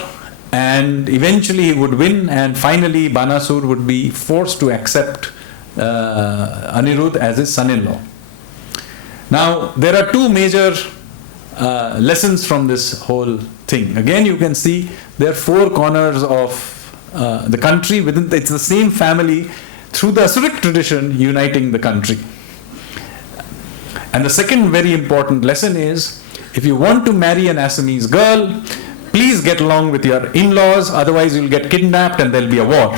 and eventually he would win, and finally Banasur would be forced to accept Anirudh as his son-in-law. Now, there are two major lessons from this whole thing. Again, you can see there are four corners of the country. It's the same family through the Asuric tradition uniting the country. And the second very important lesson is, if you want to marry an Assamese girl, please get along with your in-laws, otherwise you'll get kidnapped and there'll be a war.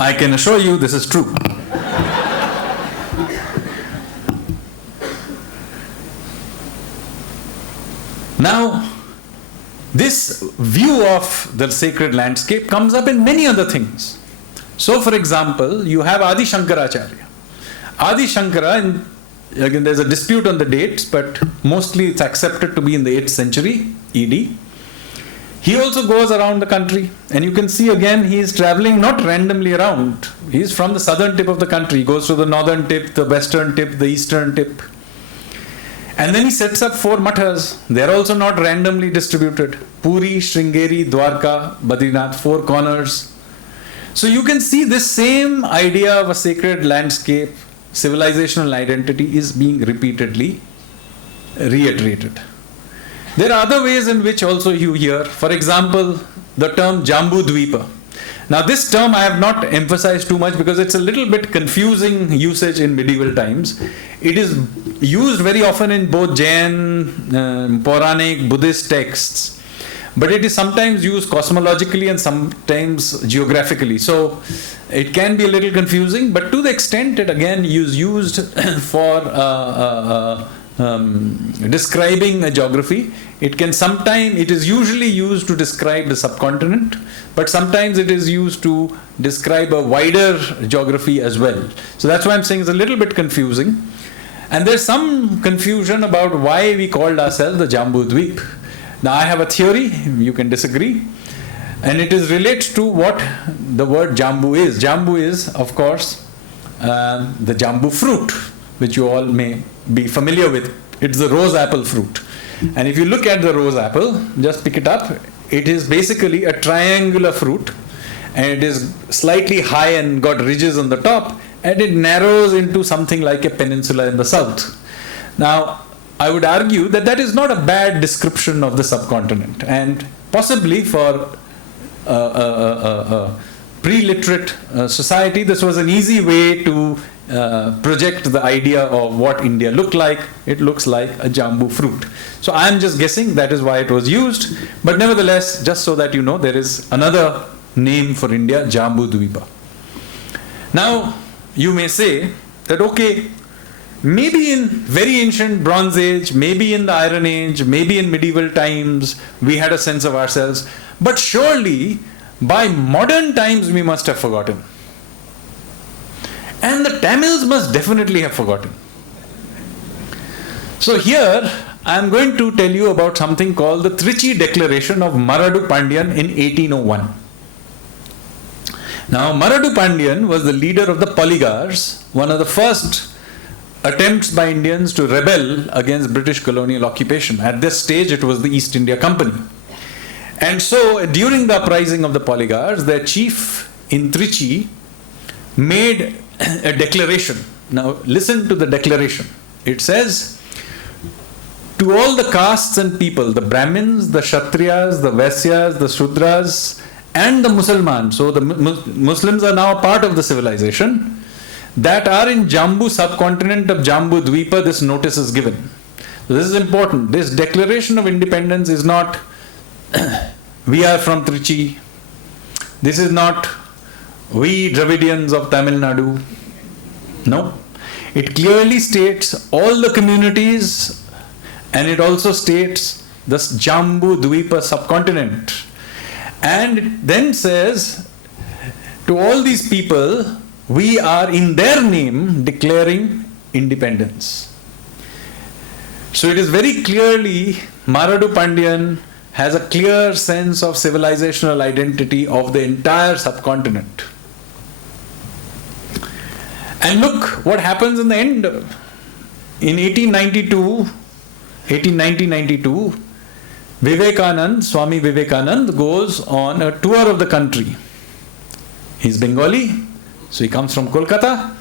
I can assure you this is true. Now, this view of the sacred landscape comes up in many other things. So, for example, you have Adi Shankaracharya. Adi Shankara, again there's a dispute on the dates, but mostly it's accepted to be in the 8th century ED. He also goes around the country, and you can see again he is traveling not randomly around. He is from the southern tip of the country. He goes to the northern tip, the western tip, the eastern tip. And then he sets up 4 mathas. They are also not randomly distributed. Puri, Sringeri, Dwarka, Badrinath, 4 corners. So you can see this same idea of a sacred landscape, civilizational identity is being repeatedly reiterated. There are other ways in which also you hear, for example, the term Jambu Dweepa. Now this term I have not emphasized too much because it's a little bit confusing usage in medieval times. It is used very often in both Jain, Puranic, Buddhist texts, but it is sometimes used cosmologically and sometimes geographically. So it can be a little confusing, but to the extent it again is used for describing a geography. It is usually used to describe the subcontinent, but sometimes it is used to describe a wider geography as well. So that's why I'm saying it's a little bit confusing. And there's some confusion about why we called ourselves the Jambu Dweep. Now I have a theory, you can disagree, and it is related to what the word Jambu is. Jambu is, of course, the Jambu fruit, which you all may be familiar with. It's the rose apple fruit. And if you look at the rose apple, just pick it up, it is basically a triangular fruit, and it is slightly high and got ridges on the top, and it narrows into something like a peninsula in the south. Now, I would argue that that is not a bad description of the subcontinent, and possibly for a pre-literate society, this was an easy way to project the idea of what India looked like. It looks like a jambu fruit. So I am just guessing that is why it was used, but nevertheless, just so that you know, there is another name for India, Jambu Dweepa. Now, you may say that, okay, maybe in very ancient Bronze Age, maybe in the Iron Age, maybe in medieval times, we had a sense of ourselves, but surely by modern times we must have forgotten. And the Tamils must definitely have forgotten. So here I am going to tell you about something called the Trichy Declaration of Maradu Pandyan in 1801. Now, Maradu Pandyan was the leader of the Polygars, one of the first attempts by Indians to rebel against British colonial occupation. At this stage, it was the East India Company. And so, during the uprising of the Polygars, their chief in Trichy made a declaration. Now, listen to the declaration. It says, to all the castes and people, the Brahmins, the Kshatriyas, the Vaisyas, the Shudras, and the Musalmans, so the Muslims are now a part of the civilization, that are in Jambu subcontinent of Jambu Dweepa, this notice is given. So this is important. This declaration of independence is not we are from Trichy. This is not we Dravidians of Tamil Nadu. No. It clearly states all the communities, and it also states the Jambu Dweepa subcontinent. And it then says to all these people, we are in their name declaring independence. So it is very clearly, Maradu Pandyan has a clear sense of civilizational identity of the entire subcontinent. And look what happens in the end. In 1892, Swami Vivekanand goes on a tour of the country. He's Bengali, so he comes from Kolkata,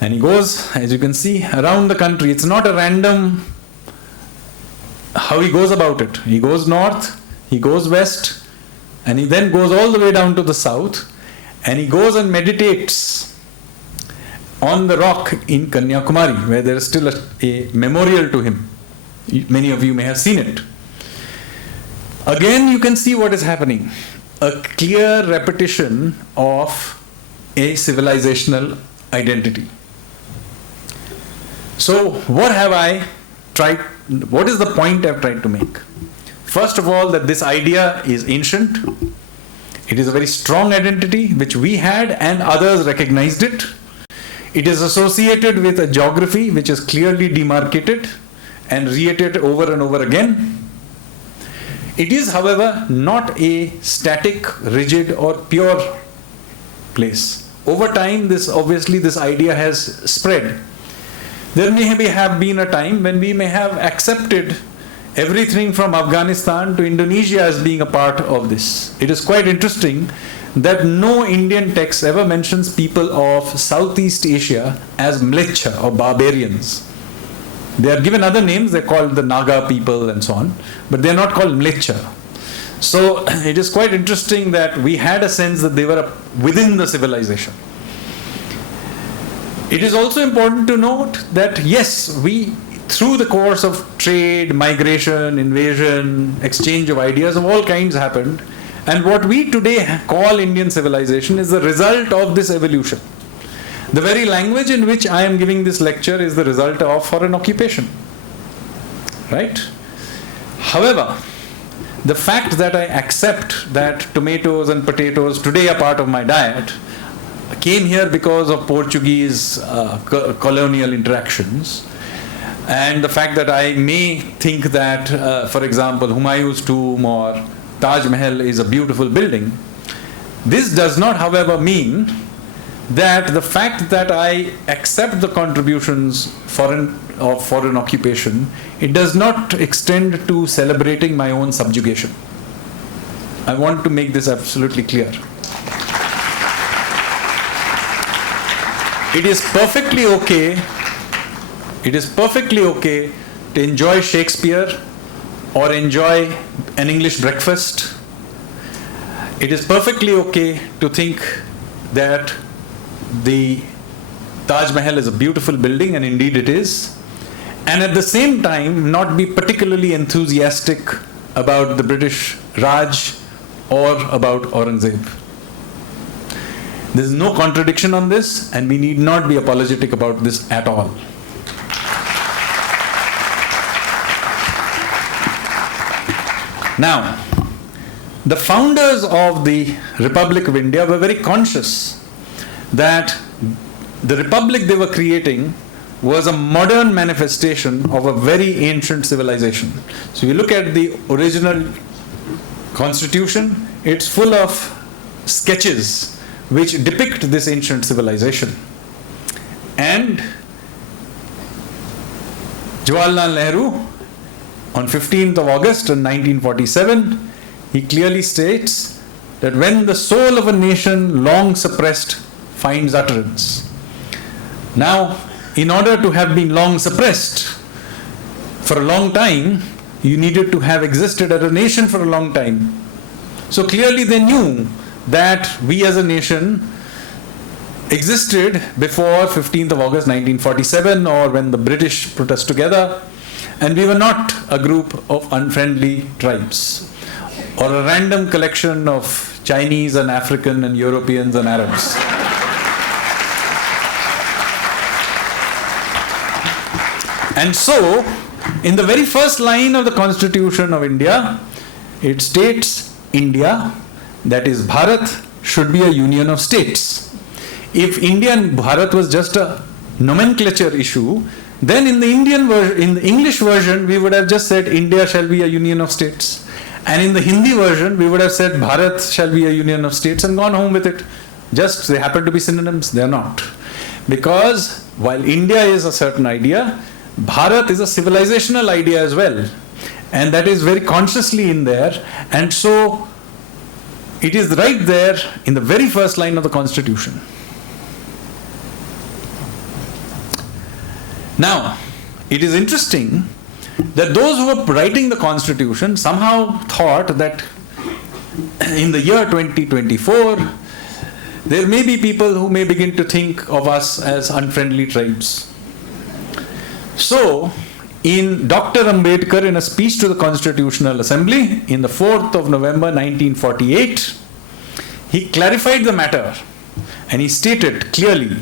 and he goes, as you can see, around the country. It's not a random how he goes about it. He goes north, he goes west, and he then goes all the way down to the south, and he goes and meditates on the rock in Kanyakumari, where there is still a memorial to him. Many of you may have seen it. Again, you can see what is happening. A clear repetition of a civilizational identity. So, what have I tried? What is the point I've tried to make? First of all, that this idea is ancient. It is a very strong identity which we had and others recognized it. It is associated with a geography which is clearly demarcated and reiterated over and over again. It is, however, not a static, rigid or pure place. Over time, this idea has spread. There may have been a time when we may have accepted everything from Afghanistan to Indonesia as being a part of this. It is quite interesting that no Indian text ever mentions people of Southeast Asia as Mleccha or barbarians. They are given other names, they're called the Naga people and so on, but they're not called Mleccha. So it is quite interesting that we had a sense that they were within the civilization. It is also important to note that yes, we, through the course of trade, migration, invasion, exchange of ideas of all kinds happened, and what we today call Indian civilization is the result of this evolution. The very language in which I am giving this lecture is the result of foreign occupation. Right? However, the fact that I accept that tomatoes and potatoes today are part of my diet came here because of Portuguese colonial interactions, and the fact that I may think that, for example, Humayun's tomb or Taj Mahal is a beautiful building. This does not, however, mean that the fact that I accept the contributions of foreign occupation, it does not extend to celebrating my own subjugation. I want to make this absolutely clear. It is perfectly okay to enjoy Shakespeare or enjoy an English breakfast. It is perfectly okay to think that the Taj Mahal is a beautiful building, and indeed it is, and at the same time not be particularly enthusiastic about the British Raj or about Aurangzeb. There is no contradiction on this, and we need not be apologetic about this at all. Now, the founders of the Republic of India were very conscious that the republic they were creating was a modern manifestation of a very ancient civilization. So you look at the original constitution, it's full of sketches which depict this ancient civilization. And Jawaharlal Nehru, on 15th of August in 1947, he clearly states that when the soul of a nation long suppressed finds utterance. Now, in order to have been long suppressed for a long time, you needed to have existed as a nation for a long time. So clearly they knew that we as a nation existed before 15th of August 1947, or when the British put us together, and we were not a group of unfriendly tribes or a random collection of Chinese and African and Europeans and Arabs. And so, in the very first line of the Constitution of India, it states India, that is Bharat, should be a union of states. If India and Bharat was just a nomenclature issue, then in the in the English version, we would have just said India shall be a union of states. And in the Hindi version, we would have said Bharat shall be a union of states and gone home with it. Just they happen to be synonyms, they are not. Because while India is a certain idea, Bharat is a civilizational idea as well. And that is very consciously in there. And so it is right there in the very first line of the Constitution. Now, it is interesting that those who were writing the Constitution somehow thought that in the year 2024, there may be people who may begin to think of us as unfriendly tribes. So, in Dr. Ambedkar, in a speech to the Constitutional Assembly in the 4th of November 1948, he clarified the matter and he stated clearly,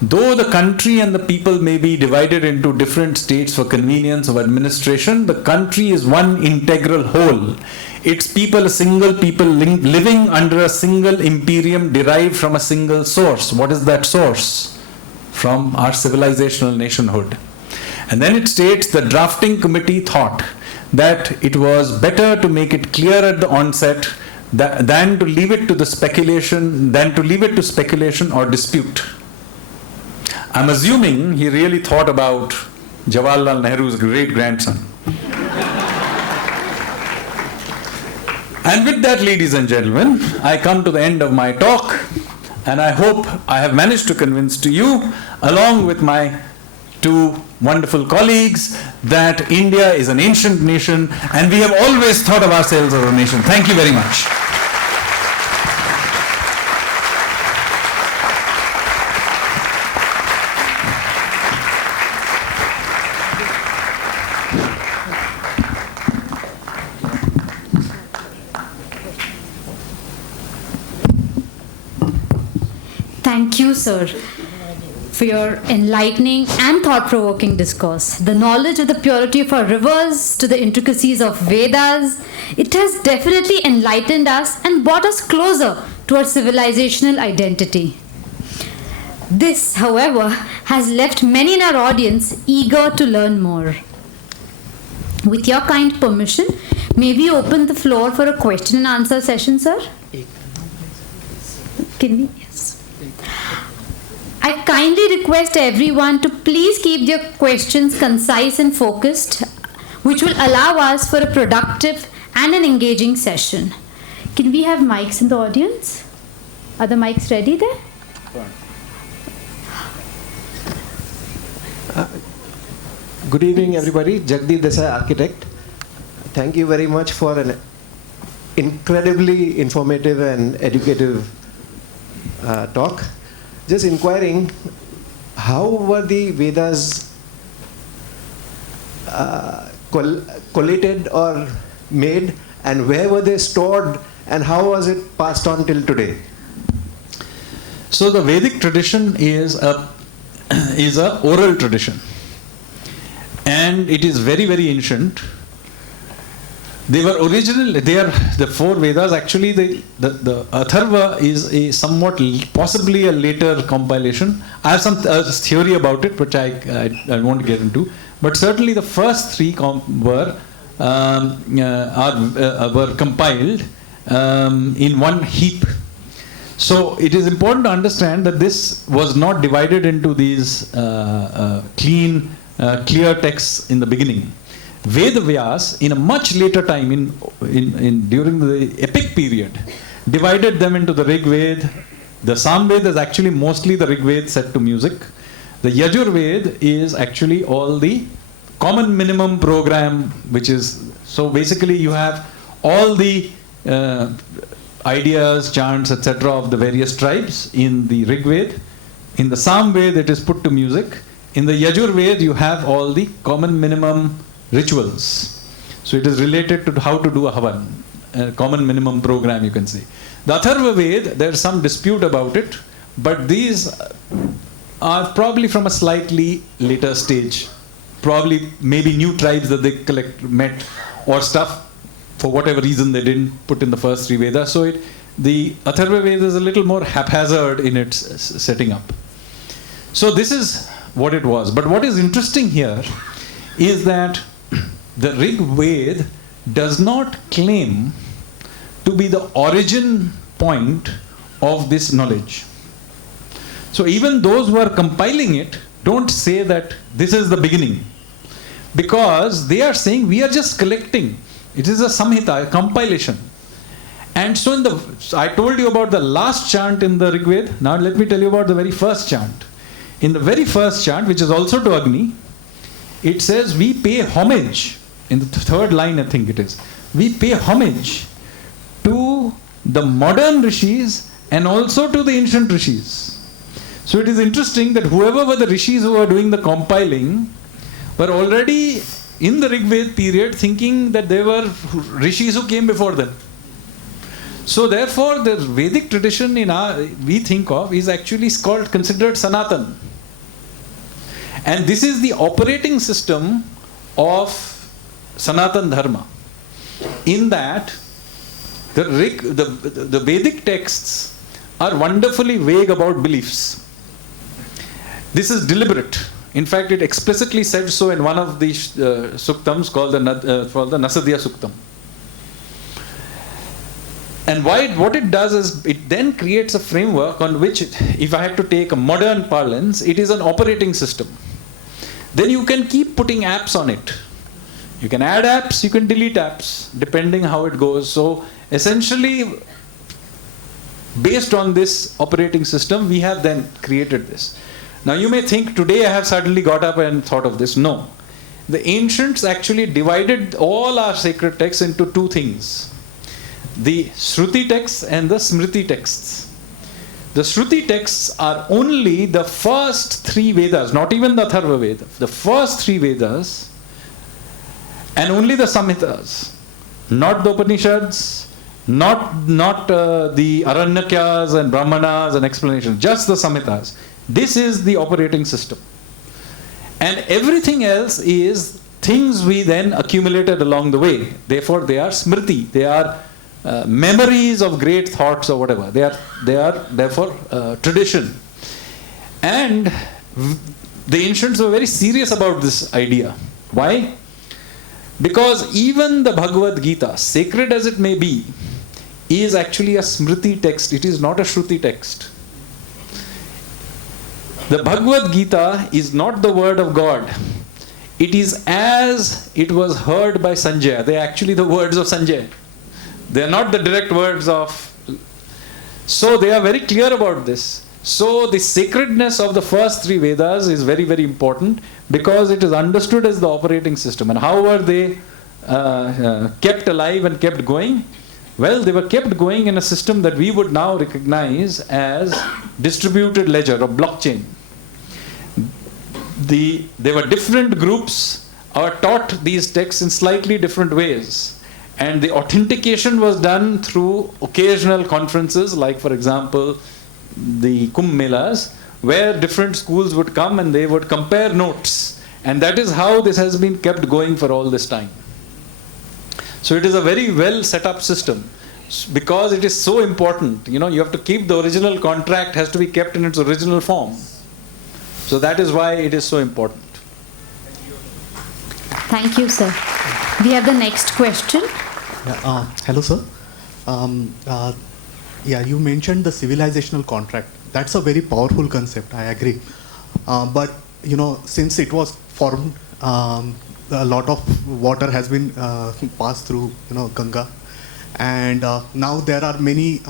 though the country and the people may be divided into different states for convenience of administration, the country is one integral whole. Its people a single people living under a single imperium derived from a single source. What is that source? From our civilizational nationhood. And then it states the drafting committee thought that it was better to make it clear at the onset than to leave it to speculation or dispute. I'm assuming he really thought about Jawaharlal Nehru's great-grandson. And with that, ladies and gentlemen, I come to the end of my talk, and I hope I have managed to convince to you, along with my two wonderful colleagues, that India is an ancient nation, and we have always thought of ourselves as a nation. Thank you very much. Thank you, sir, for your enlightening and thought-provoking discourse. The knowledge of the purity of our rivers to the intricacies of Vedas, it has definitely enlightened us and brought us closer to our civilizational identity. This, however, has left many in our audience eager to learn more. With your kind permission, may we open the floor for a question and answer session, sir? Can we? Yes. I kindly request everyone to please keep their questions concise and focused, which will allow us for a productive and an engaging session. Can we have mics in the audience? Are the mics ready there? Good evening, everybody. Jagdeep Desai, architect. Thank you very much for an incredibly informative and educative talk. Just inquiring, how were the Vedas collated or made, and where were they stored, and how was it passed on till today? So the Vedic tradition is a oral tradition, and it is very, very ancient. They were original. They are the four Vedas. Actually, the Atharva is a somewhat, possibly a later compilation. I have some theory about it, which I won't get into. But certainly, the first three were compiled in one heap. So it is important to understand that this was not divided into these clean, clear texts in the beginning. Veda Vyas, in a much later time, during the epic period, divided them into the Rig Veda. The Samved is actually mostly the Rig Veda set to music. The Yajur Veda is actually all the common minimum program, which is, so basically you have all the ideas, chants, etc. of the various tribes in the Rig Veda. In the Samved, it is put to music. In the Yajurved, you have all the common minimum rituals. So it is related to how to do a Havan, a common minimum program, you can say. The Atharva Ved, there is some dispute about it, but these are probably from a slightly later stage. Probably maybe new tribes that they met or stuff, for whatever reason they didn't put in the first three Vedas. So the Atharva Veda is a little more haphazard in its setting up. So this is what it was. But what is interesting here is that the Rig Veda does not claim to be the origin point of this knowledge. So even those who are compiling it don't say that this is the beginning, because they are saying we are just collecting. It is a samhita, a compilation. And so I told you about the last chant in the Rig Veda. Now let me tell you about the very first chant. In the very first chant, which is also to Agni, it says we pay homage. In the third line, I think it is. We pay homage to the modern rishis and also to the ancient rishis. So it is interesting that whoever were the rishis who were doing the compiling were already in the Rig Veda period thinking that there were rishis who came before them. So therefore the Vedic tradition we think of is actually considered Sanatan. And this is the operating system of Sanatan Dharma. In that the Vedic texts are wonderfully vague about beliefs. This is deliberate. In fact, it explicitly said so in one of the suktams called the Nasadya Suktam. And what it does is it then creates a framework on which, if I have to take a modern parlance, it is an operating system. Then you can keep putting apps on it. You can add apps, you can delete apps, depending how it goes. So essentially, based on this operating system, we have then created this. Now you may think today I have suddenly got up and thought of this. No. The ancients actually divided all our sacred texts into two things. The Shruti texts and the Smriti texts. The Shruti texts are only the first three Vedas, not even the Atharva Veda. The first three Vedas and only the Samhitas. Not the Upanishads, not the Aranyakas and Brahmanas and explanations, just the Samhitas. This is the operating system. And everything else is things we then accumulated along the way. Therefore, they are smriti. They are memories of great thoughts or whatever. They are therefore tradition. And the ancients were very serious about this idea. Why? Because even the Bhagavad Gita, sacred as it may be, is actually a smriti text. It is not a shruti text. The Bhagavad Gita is not the word of God. It is as it was heard by Sanjay. They are actually the words of Sanjay. They are not the direct words of... So they are very clear about this. So the sacredness of the first three Vedas is very, very important because it is understood as the operating system. And how were they kept alive and kept going? Well, they were kept going in a system that we would now recognize as distributed ledger or blockchain. There were different groups are taught these texts in slightly different ways. And the authentication was done through occasional conferences, like for example, the Kumbh Melas, where different schools would come and they would compare notes. And that is how this has been kept going for all this time. So it is a very well set up system because it is so important. You have to keep the original contract, has to be kept in its original form. So that is why it is so important. Thank you, sir. We have the next question. Hello, sir. You mentioned the civilizational contract. That's a very powerful concept, I agree. But, since it was formed, a lot of water has been passed through, Ganga. And now there are many,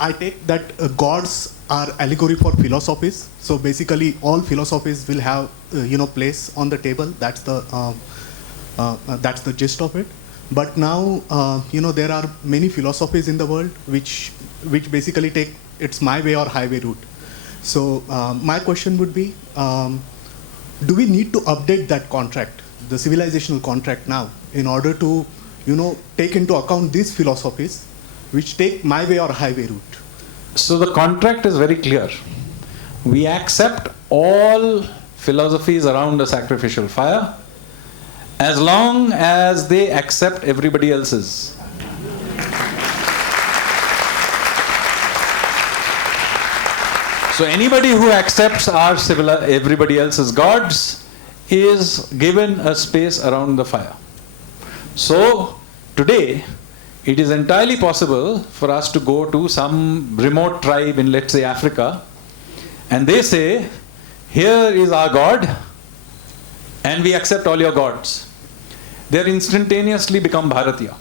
I take that gods are allegory for philosophies. So basically all philosophies will have, place on the table. That's the gist of it. But now, there are many philosophies in the world which basically take it's my way or highway route. So my question would be, do we need to update that contract, the civilizational contract now, in order to, take into account these philosophies, which take my way or highway route? So the contract is very clear. We accept all philosophies around the sacrificial fire as long as they accept everybody else's. So anybody who accepts everybody else's gods is given a space around the fire. So today, it is entirely possible for us to go to some remote tribe in, let's say, Africa, and they say, here is our God, and we accept all your gods. They instantaneously become Bharatiya.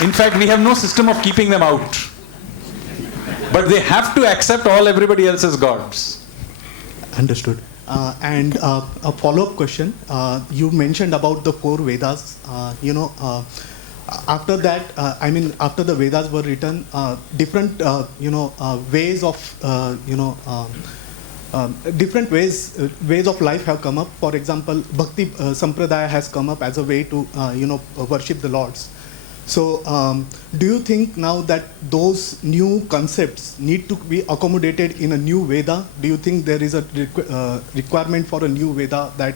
In fact, we have no system of keeping them out. But they have to accept everybody else's gods. Understood. And a follow-up question. You mentioned about the 4 Vedas. After that, after the Vedas were written, different, ways of, different ways of life have come up. For example, Bhakti Sampradaya has come up as a way to, worship the Lords. So, do you think now that those new concepts need to be accommodated in a new Veda? Do you think there is a requirement for a new Veda that?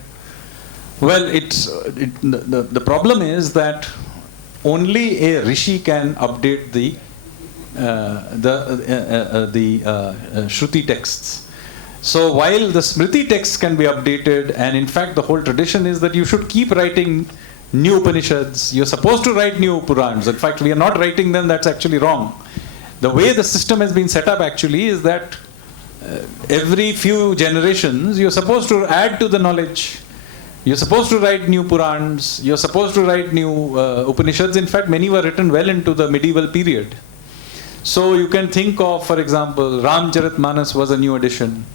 Well, the problem is that only a rishi can update the Shruti texts. So while the Smriti texts can be updated, and in fact the whole tradition is that you should keep writing new Upanishads, you're supposed to write new Purans. In fact, we are not writing them, that's actually wrong. The way the system has been set up actually is that every few generations you're supposed to add to the knowledge. You're supposed to write new Purans, you're supposed to write new Upanishads. In fact, many were written well into the medieval period. So you can think of, for example, Ramcharitmanas was a new addition.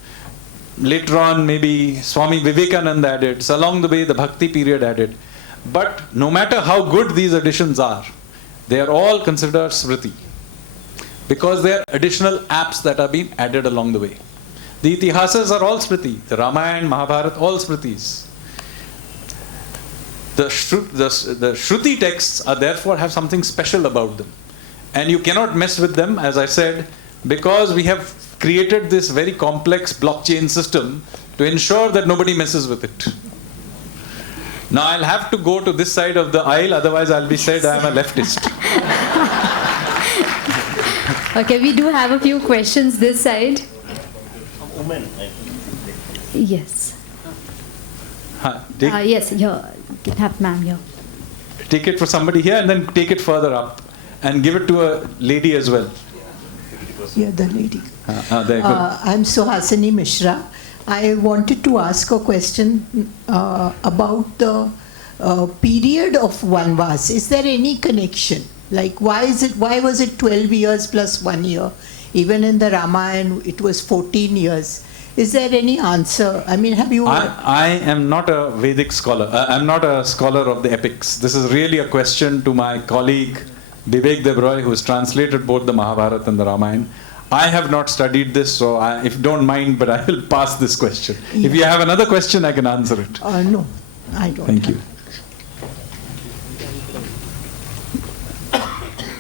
Later on, maybe Swami Vivekananda added. So along the way, the Bhakti period added. But no matter how good these additions are, they are all considered Smriti. Because they are additional apps that are being added along the way. The Itihasas are all Smriti. The Ramayana, Mahabharata, all Smritis. The Shruti texts are therefore have something special about them. And you cannot mess with them, as I said, because we have created this very complex blockchain system to ensure that nobody messes with it. Now I'll have to go to this side of the aisle, otherwise I'll be said I'm a leftist. Okay, we do have a few questions this side. Women, Yes. Take, Yes, here. You can have ma'am here. take it for somebody here and then take it further up and give it to a lady as well. Yeah, the lady. There you go. I'm Suhasini Mishra. I wanted to ask a question about the period of Vanvas. Is there any connection? Like, why was it 12 years plus 1 year? Even in the Ramayana, it was 14 years. Is there any answer? I mean, have you... I am not a Vedic scholar. I'm not a scholar of the epics. This is really a question to my colleague, Vivek Debroy, who has translated both the Mahabharata and the Ramayana. I have not studied this, so if you don't mind, but I will pass this question. Yeah. If you have another question, I can answer it. No, I don't. Thank you.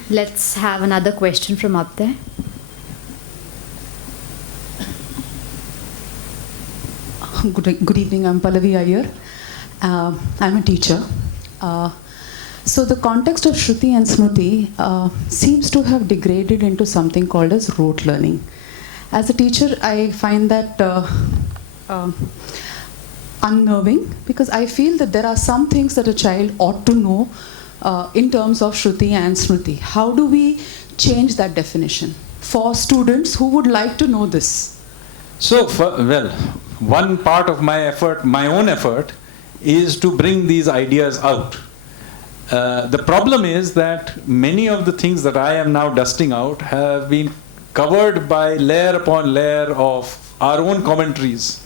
Let's have another question from up there. Good evening, I'm Pallavi Iyer. I'm a teacher. So the context of Shruti and Smriti seems to have degraded into something called as rote learning. As a teacher, I find that unnerving, because I feel that there are some things that a child ought to know in terms of Shruti and Smriti. How do we change that definition for students who would like to know this? So, one part of my effort, my own effort, is to bring these ideas out. The problem is that many of the things that I am now dusting out have been covered by layer upon layer of our own commentaries.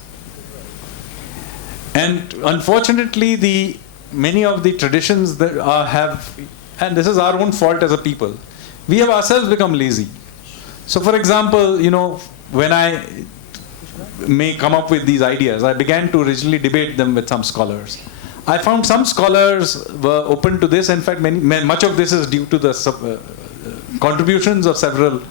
And unfortunately, many of the traditions that have, and this is our own fault as a people, we have ourselves become lazy. So for example, when I may come up with these ideas, I began to originally debate them with some scholars. I found some scholars were open to this. In fact, much of this is due to the contributions of several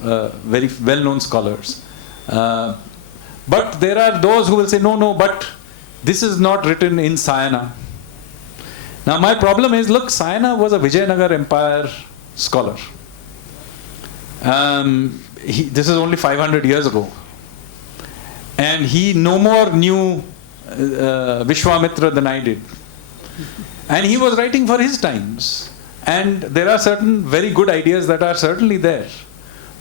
very well-known scholars. But there are those who will say, no, but this is not written in Sayana. Now my problem is, look, Sayana was a Vijayanagar Empire scholar. This is only 500 years ago. And he no more knew Vishwamitra than I did. And he was writing for his times. And there are certain very good ideas that are certainly there.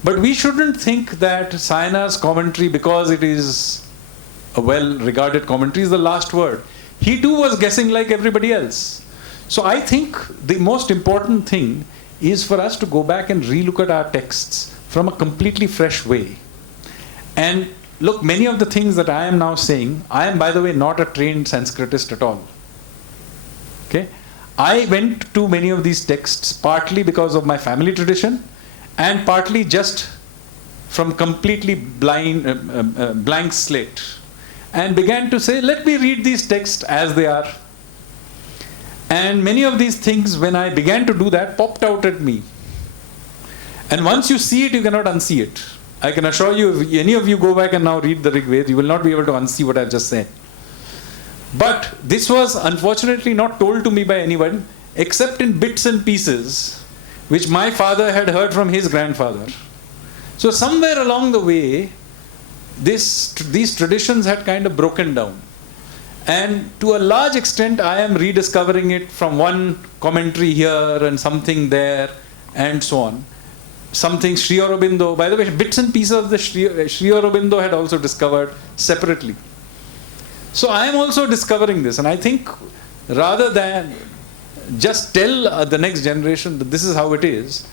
But we shouldn't think that Sayana's commentary, because it is a well-regarded commentary, is the last word. He too was guessing like everybody else. So I think the most important thing is for us to go back and relook at our texts from a completely fresh way. And look, many of the things that I am now saying, I am, by the way, not a trained Sanskritist at all. Okay? I went to many of these texts partly because of my family tradition and partly just from completely blank slate, and began to say, let me read these texts as they are. And many of these things, when I began to do that, popped out at me. And once you see it, you cannot unsee it. I can assure you, if any of you go back and now read the Rig Veda, you will not be able to unsee what I've just said. But this was unfortunately not told to me by anyone, except in bits and pieces, which my father had heard from his grandfather. So somewhere along the way, these traditions had kind of broken down. And to a large extent, I am rediscovering it from one commentary here and something there and so on. Something Sri Aurobindo, by the way, bits and pieces of the Sri Aurobindo had also discovered separately. So I am also discovering this, and I think rather than just tell the next generation that this is how it is,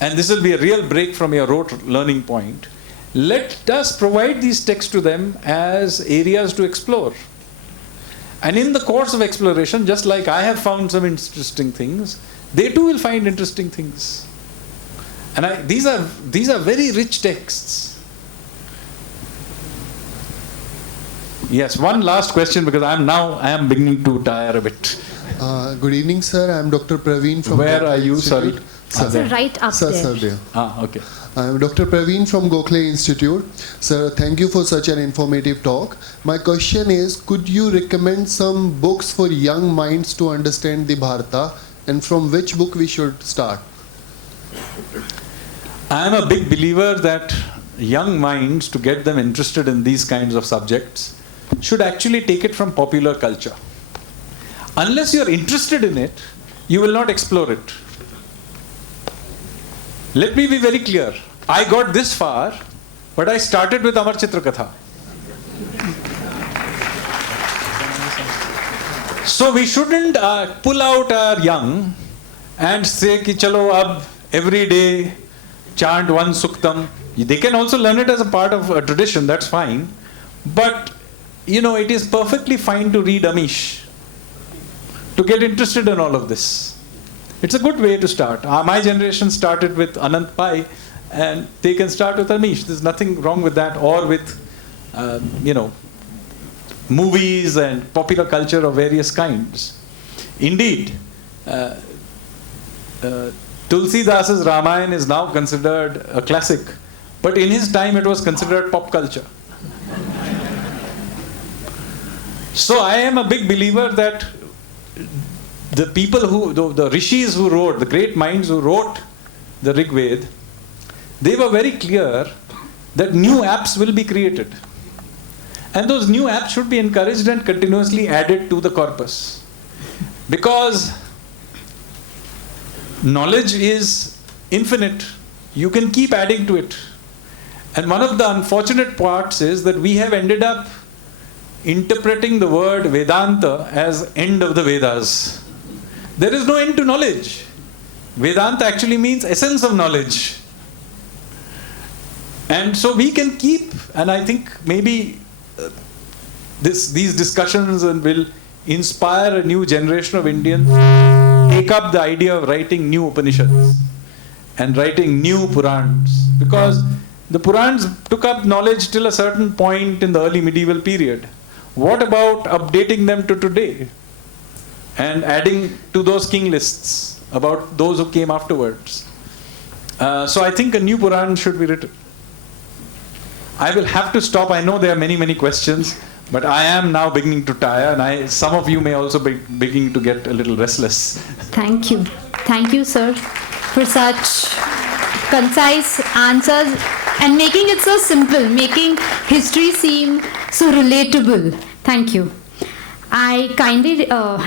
and this will be a real break from your rote learning point, let us provide these texts to them as areas to explore. And in the course of exploration, just like I have found some interesting things, they too will find interesting things. And these are very rich texts. Yes, one last question, because I am beginning to tire a bit. Good evening, sir. I am Dr. Praveen from. Where are you? Institute. Sorry. So right up there. Sir, there. Okay. I am Dr. Praveen from Gokhale Institute. Sir, thank you for such an informative talk. My question is, could you recommend some books for young minds to understand the Bharata, and from which book we should start? I am a big believer that young minds, to get them interested in these kinds of subjects, should actually take it from popular culture. Unless you are interested in it, you will not explore it. Let me be very clear. I got this far, but I started with Amar Chitra Katha. So we shouldn't pull out our young and say ki chalo ab every day chant one suktam. They can also learn it as a part of a tradition, that's fine. But it is perfectly fine to read Amish, to get interested in all of this. It's a good way to start. My generation started with Anant Pai, and they can start with Amish. There's nothing wrong with that, or with, movies and popular culture of various kinds. Indeed, Tulsidasa's Ramayana is now considered a classic, but in his time it was considered pop culture. So I am a big believer that the people the rishis who wrote, the great minds who wrote the Rig Veda, they were very clear that new apps will be created. And those new apps should be encouraged and continuously added to the corpus. Because knowledge is infinite. You can keep adding to it. And one of the unfortunate parts is that we have ended up interpreting the word Vedanta as end of the Vedas. There is no end to knowledge. Vedanta actually means essence of knowledge. And so we can keep, and I think maybe these discussions will inspire a new generation of Indians to take up the idea of writing new Upanishads. and writing new Purans, because the Purans took up knowledge till a certain point in the early medieval period. What about updating them to today and adding to those king lists about those who came afterwards? So I think a new Puran should be written. I will have to stop. I know there are many, many questions, but I am now beginning to tire, and some of you may also be beginning to get a little restless. Thank you. Thank you, sir, for such concise answers and making it so simple, making history seem so relatable. Thank you. I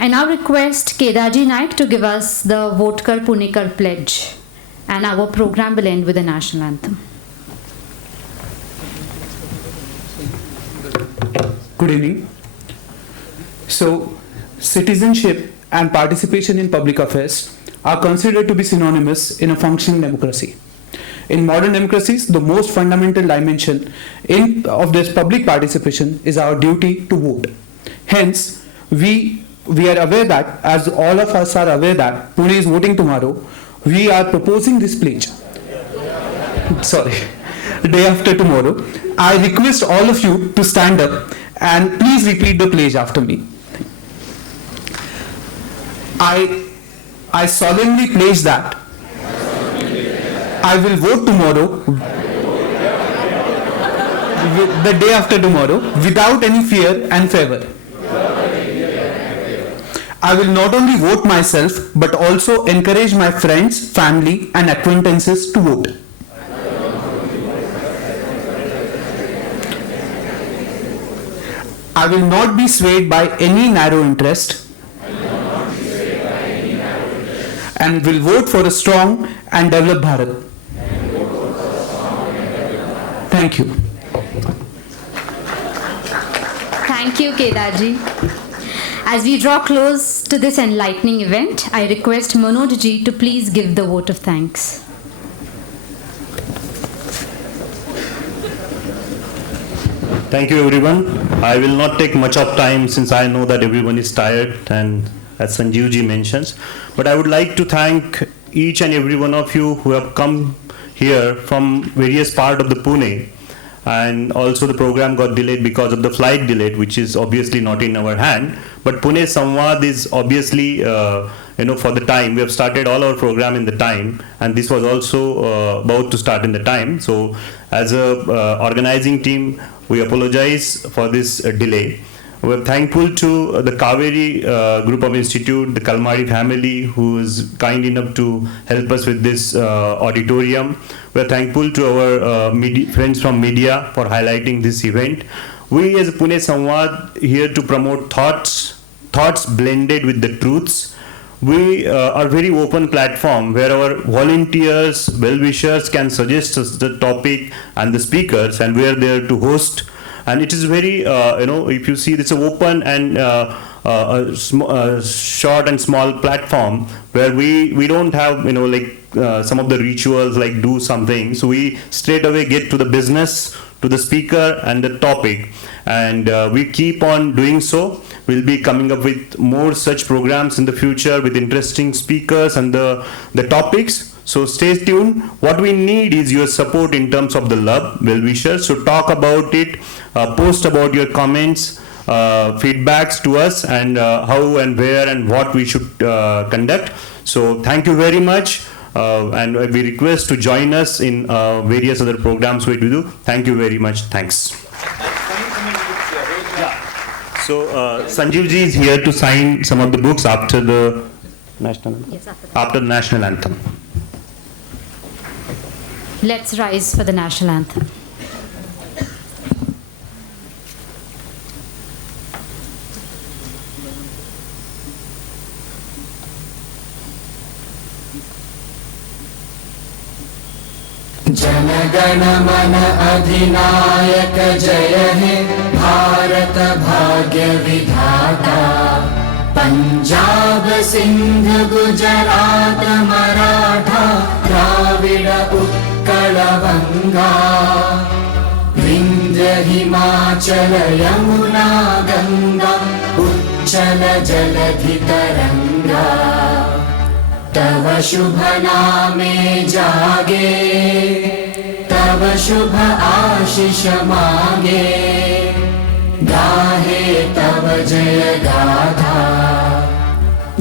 now request Kedaji Naik to give us the Votkar Punekar pledge, and our program will end with the national anthem. Good evening. So, citizenship and participation in public affairs are considered to be synonymous in a functioning democracy. In modern democracies, the most fundamental dimension of this public participation is our duty to vote. Hence, we are aware that, as all of us are aware that Pune is voting tomorrow, we are proposing this pledge. Day after tomorrow. I request all of you to stand up and please repeat the pledge after me. I solemnly pledge that I will vote tomorrow, the day after tomorrow, without any fear and favor. I will not only vote myself, but also encourage my friends, family, and acquaintances to vote. I will not be swayed by any narrow interest, and will vote for a strong and developed Bharat. Thank you. Thank you, Kedaji. As we draw close to this enlightening event, I request Manoj ji to please give the vote of thanks. Thank you, everyone. I will not take much of time since I know that everyone is tired, and as Sanjeev ji mentions, but I would like to thank each and every one of you who have come here from various parts of the Pune, and also the program got delayed because of the flight delay, which is obviously not in our hand, but Pune Samvad is obviously for the time. We have started all our program in the time, and this was also about to start in the time. So as a organizing team, we apologize for this delay. We are thankful to the Kaveri group of institute, the Kalmari family, who is kind enough to help us with this auditorium. We are thankful to our friends from media for highlighting this event. We as Pune Samvad here to promote thoughts blended with the truths. We are very open platform where our volunteers, well-wishers can suggest us the topic and the speakers, and we are there to host. And it is very, if you see, it's an open and short and small platform where we don't have, some of the rituals like do something. So we straight away get to the business, to the speaker and the topic. And we keep on doing so. We'll be coming up with more such programs in the future with interesting speakers and the topics. So stay tuned. What we need is your support in terms of the love, well-wishers. So talk about it, post about your comments, feedbacks to us, and how and where and what we should conduct. So thank you very much. And we request to join us in various other programs we do. Thank you very much. Thanks. So Sanjeev ji is here to sign some of the books after the national anthem. Yes, after the national anthem. Let's rise for the national anthem. जनगण मन अधिनायक जय हे भारत भाग्य विधाता पंजाब सिंध गुजरात मराठा द्राविड उत्कल बंगा विंध्य हिमाचल यमुना गंगा उच्चल जलधि तरंगा तव शुभ नामे जागे, तव शुभ आशीष मागे, गाहे तव जय गाथा।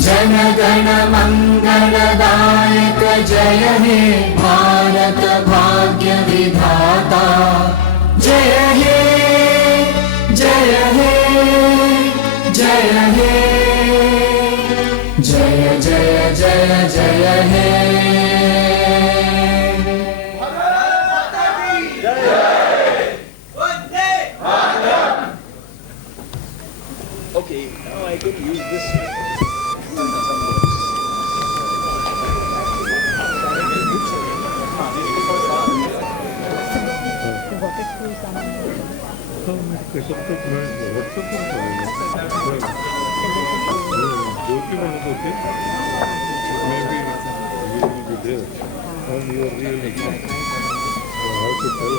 जन गण मंगलदायक जय हे भारत भाग्य विधाता। जय हे जय हे जय हे, जय जय जय जय हे। Okay, now I can use this. Maybe you will be there on your real account. How to tell?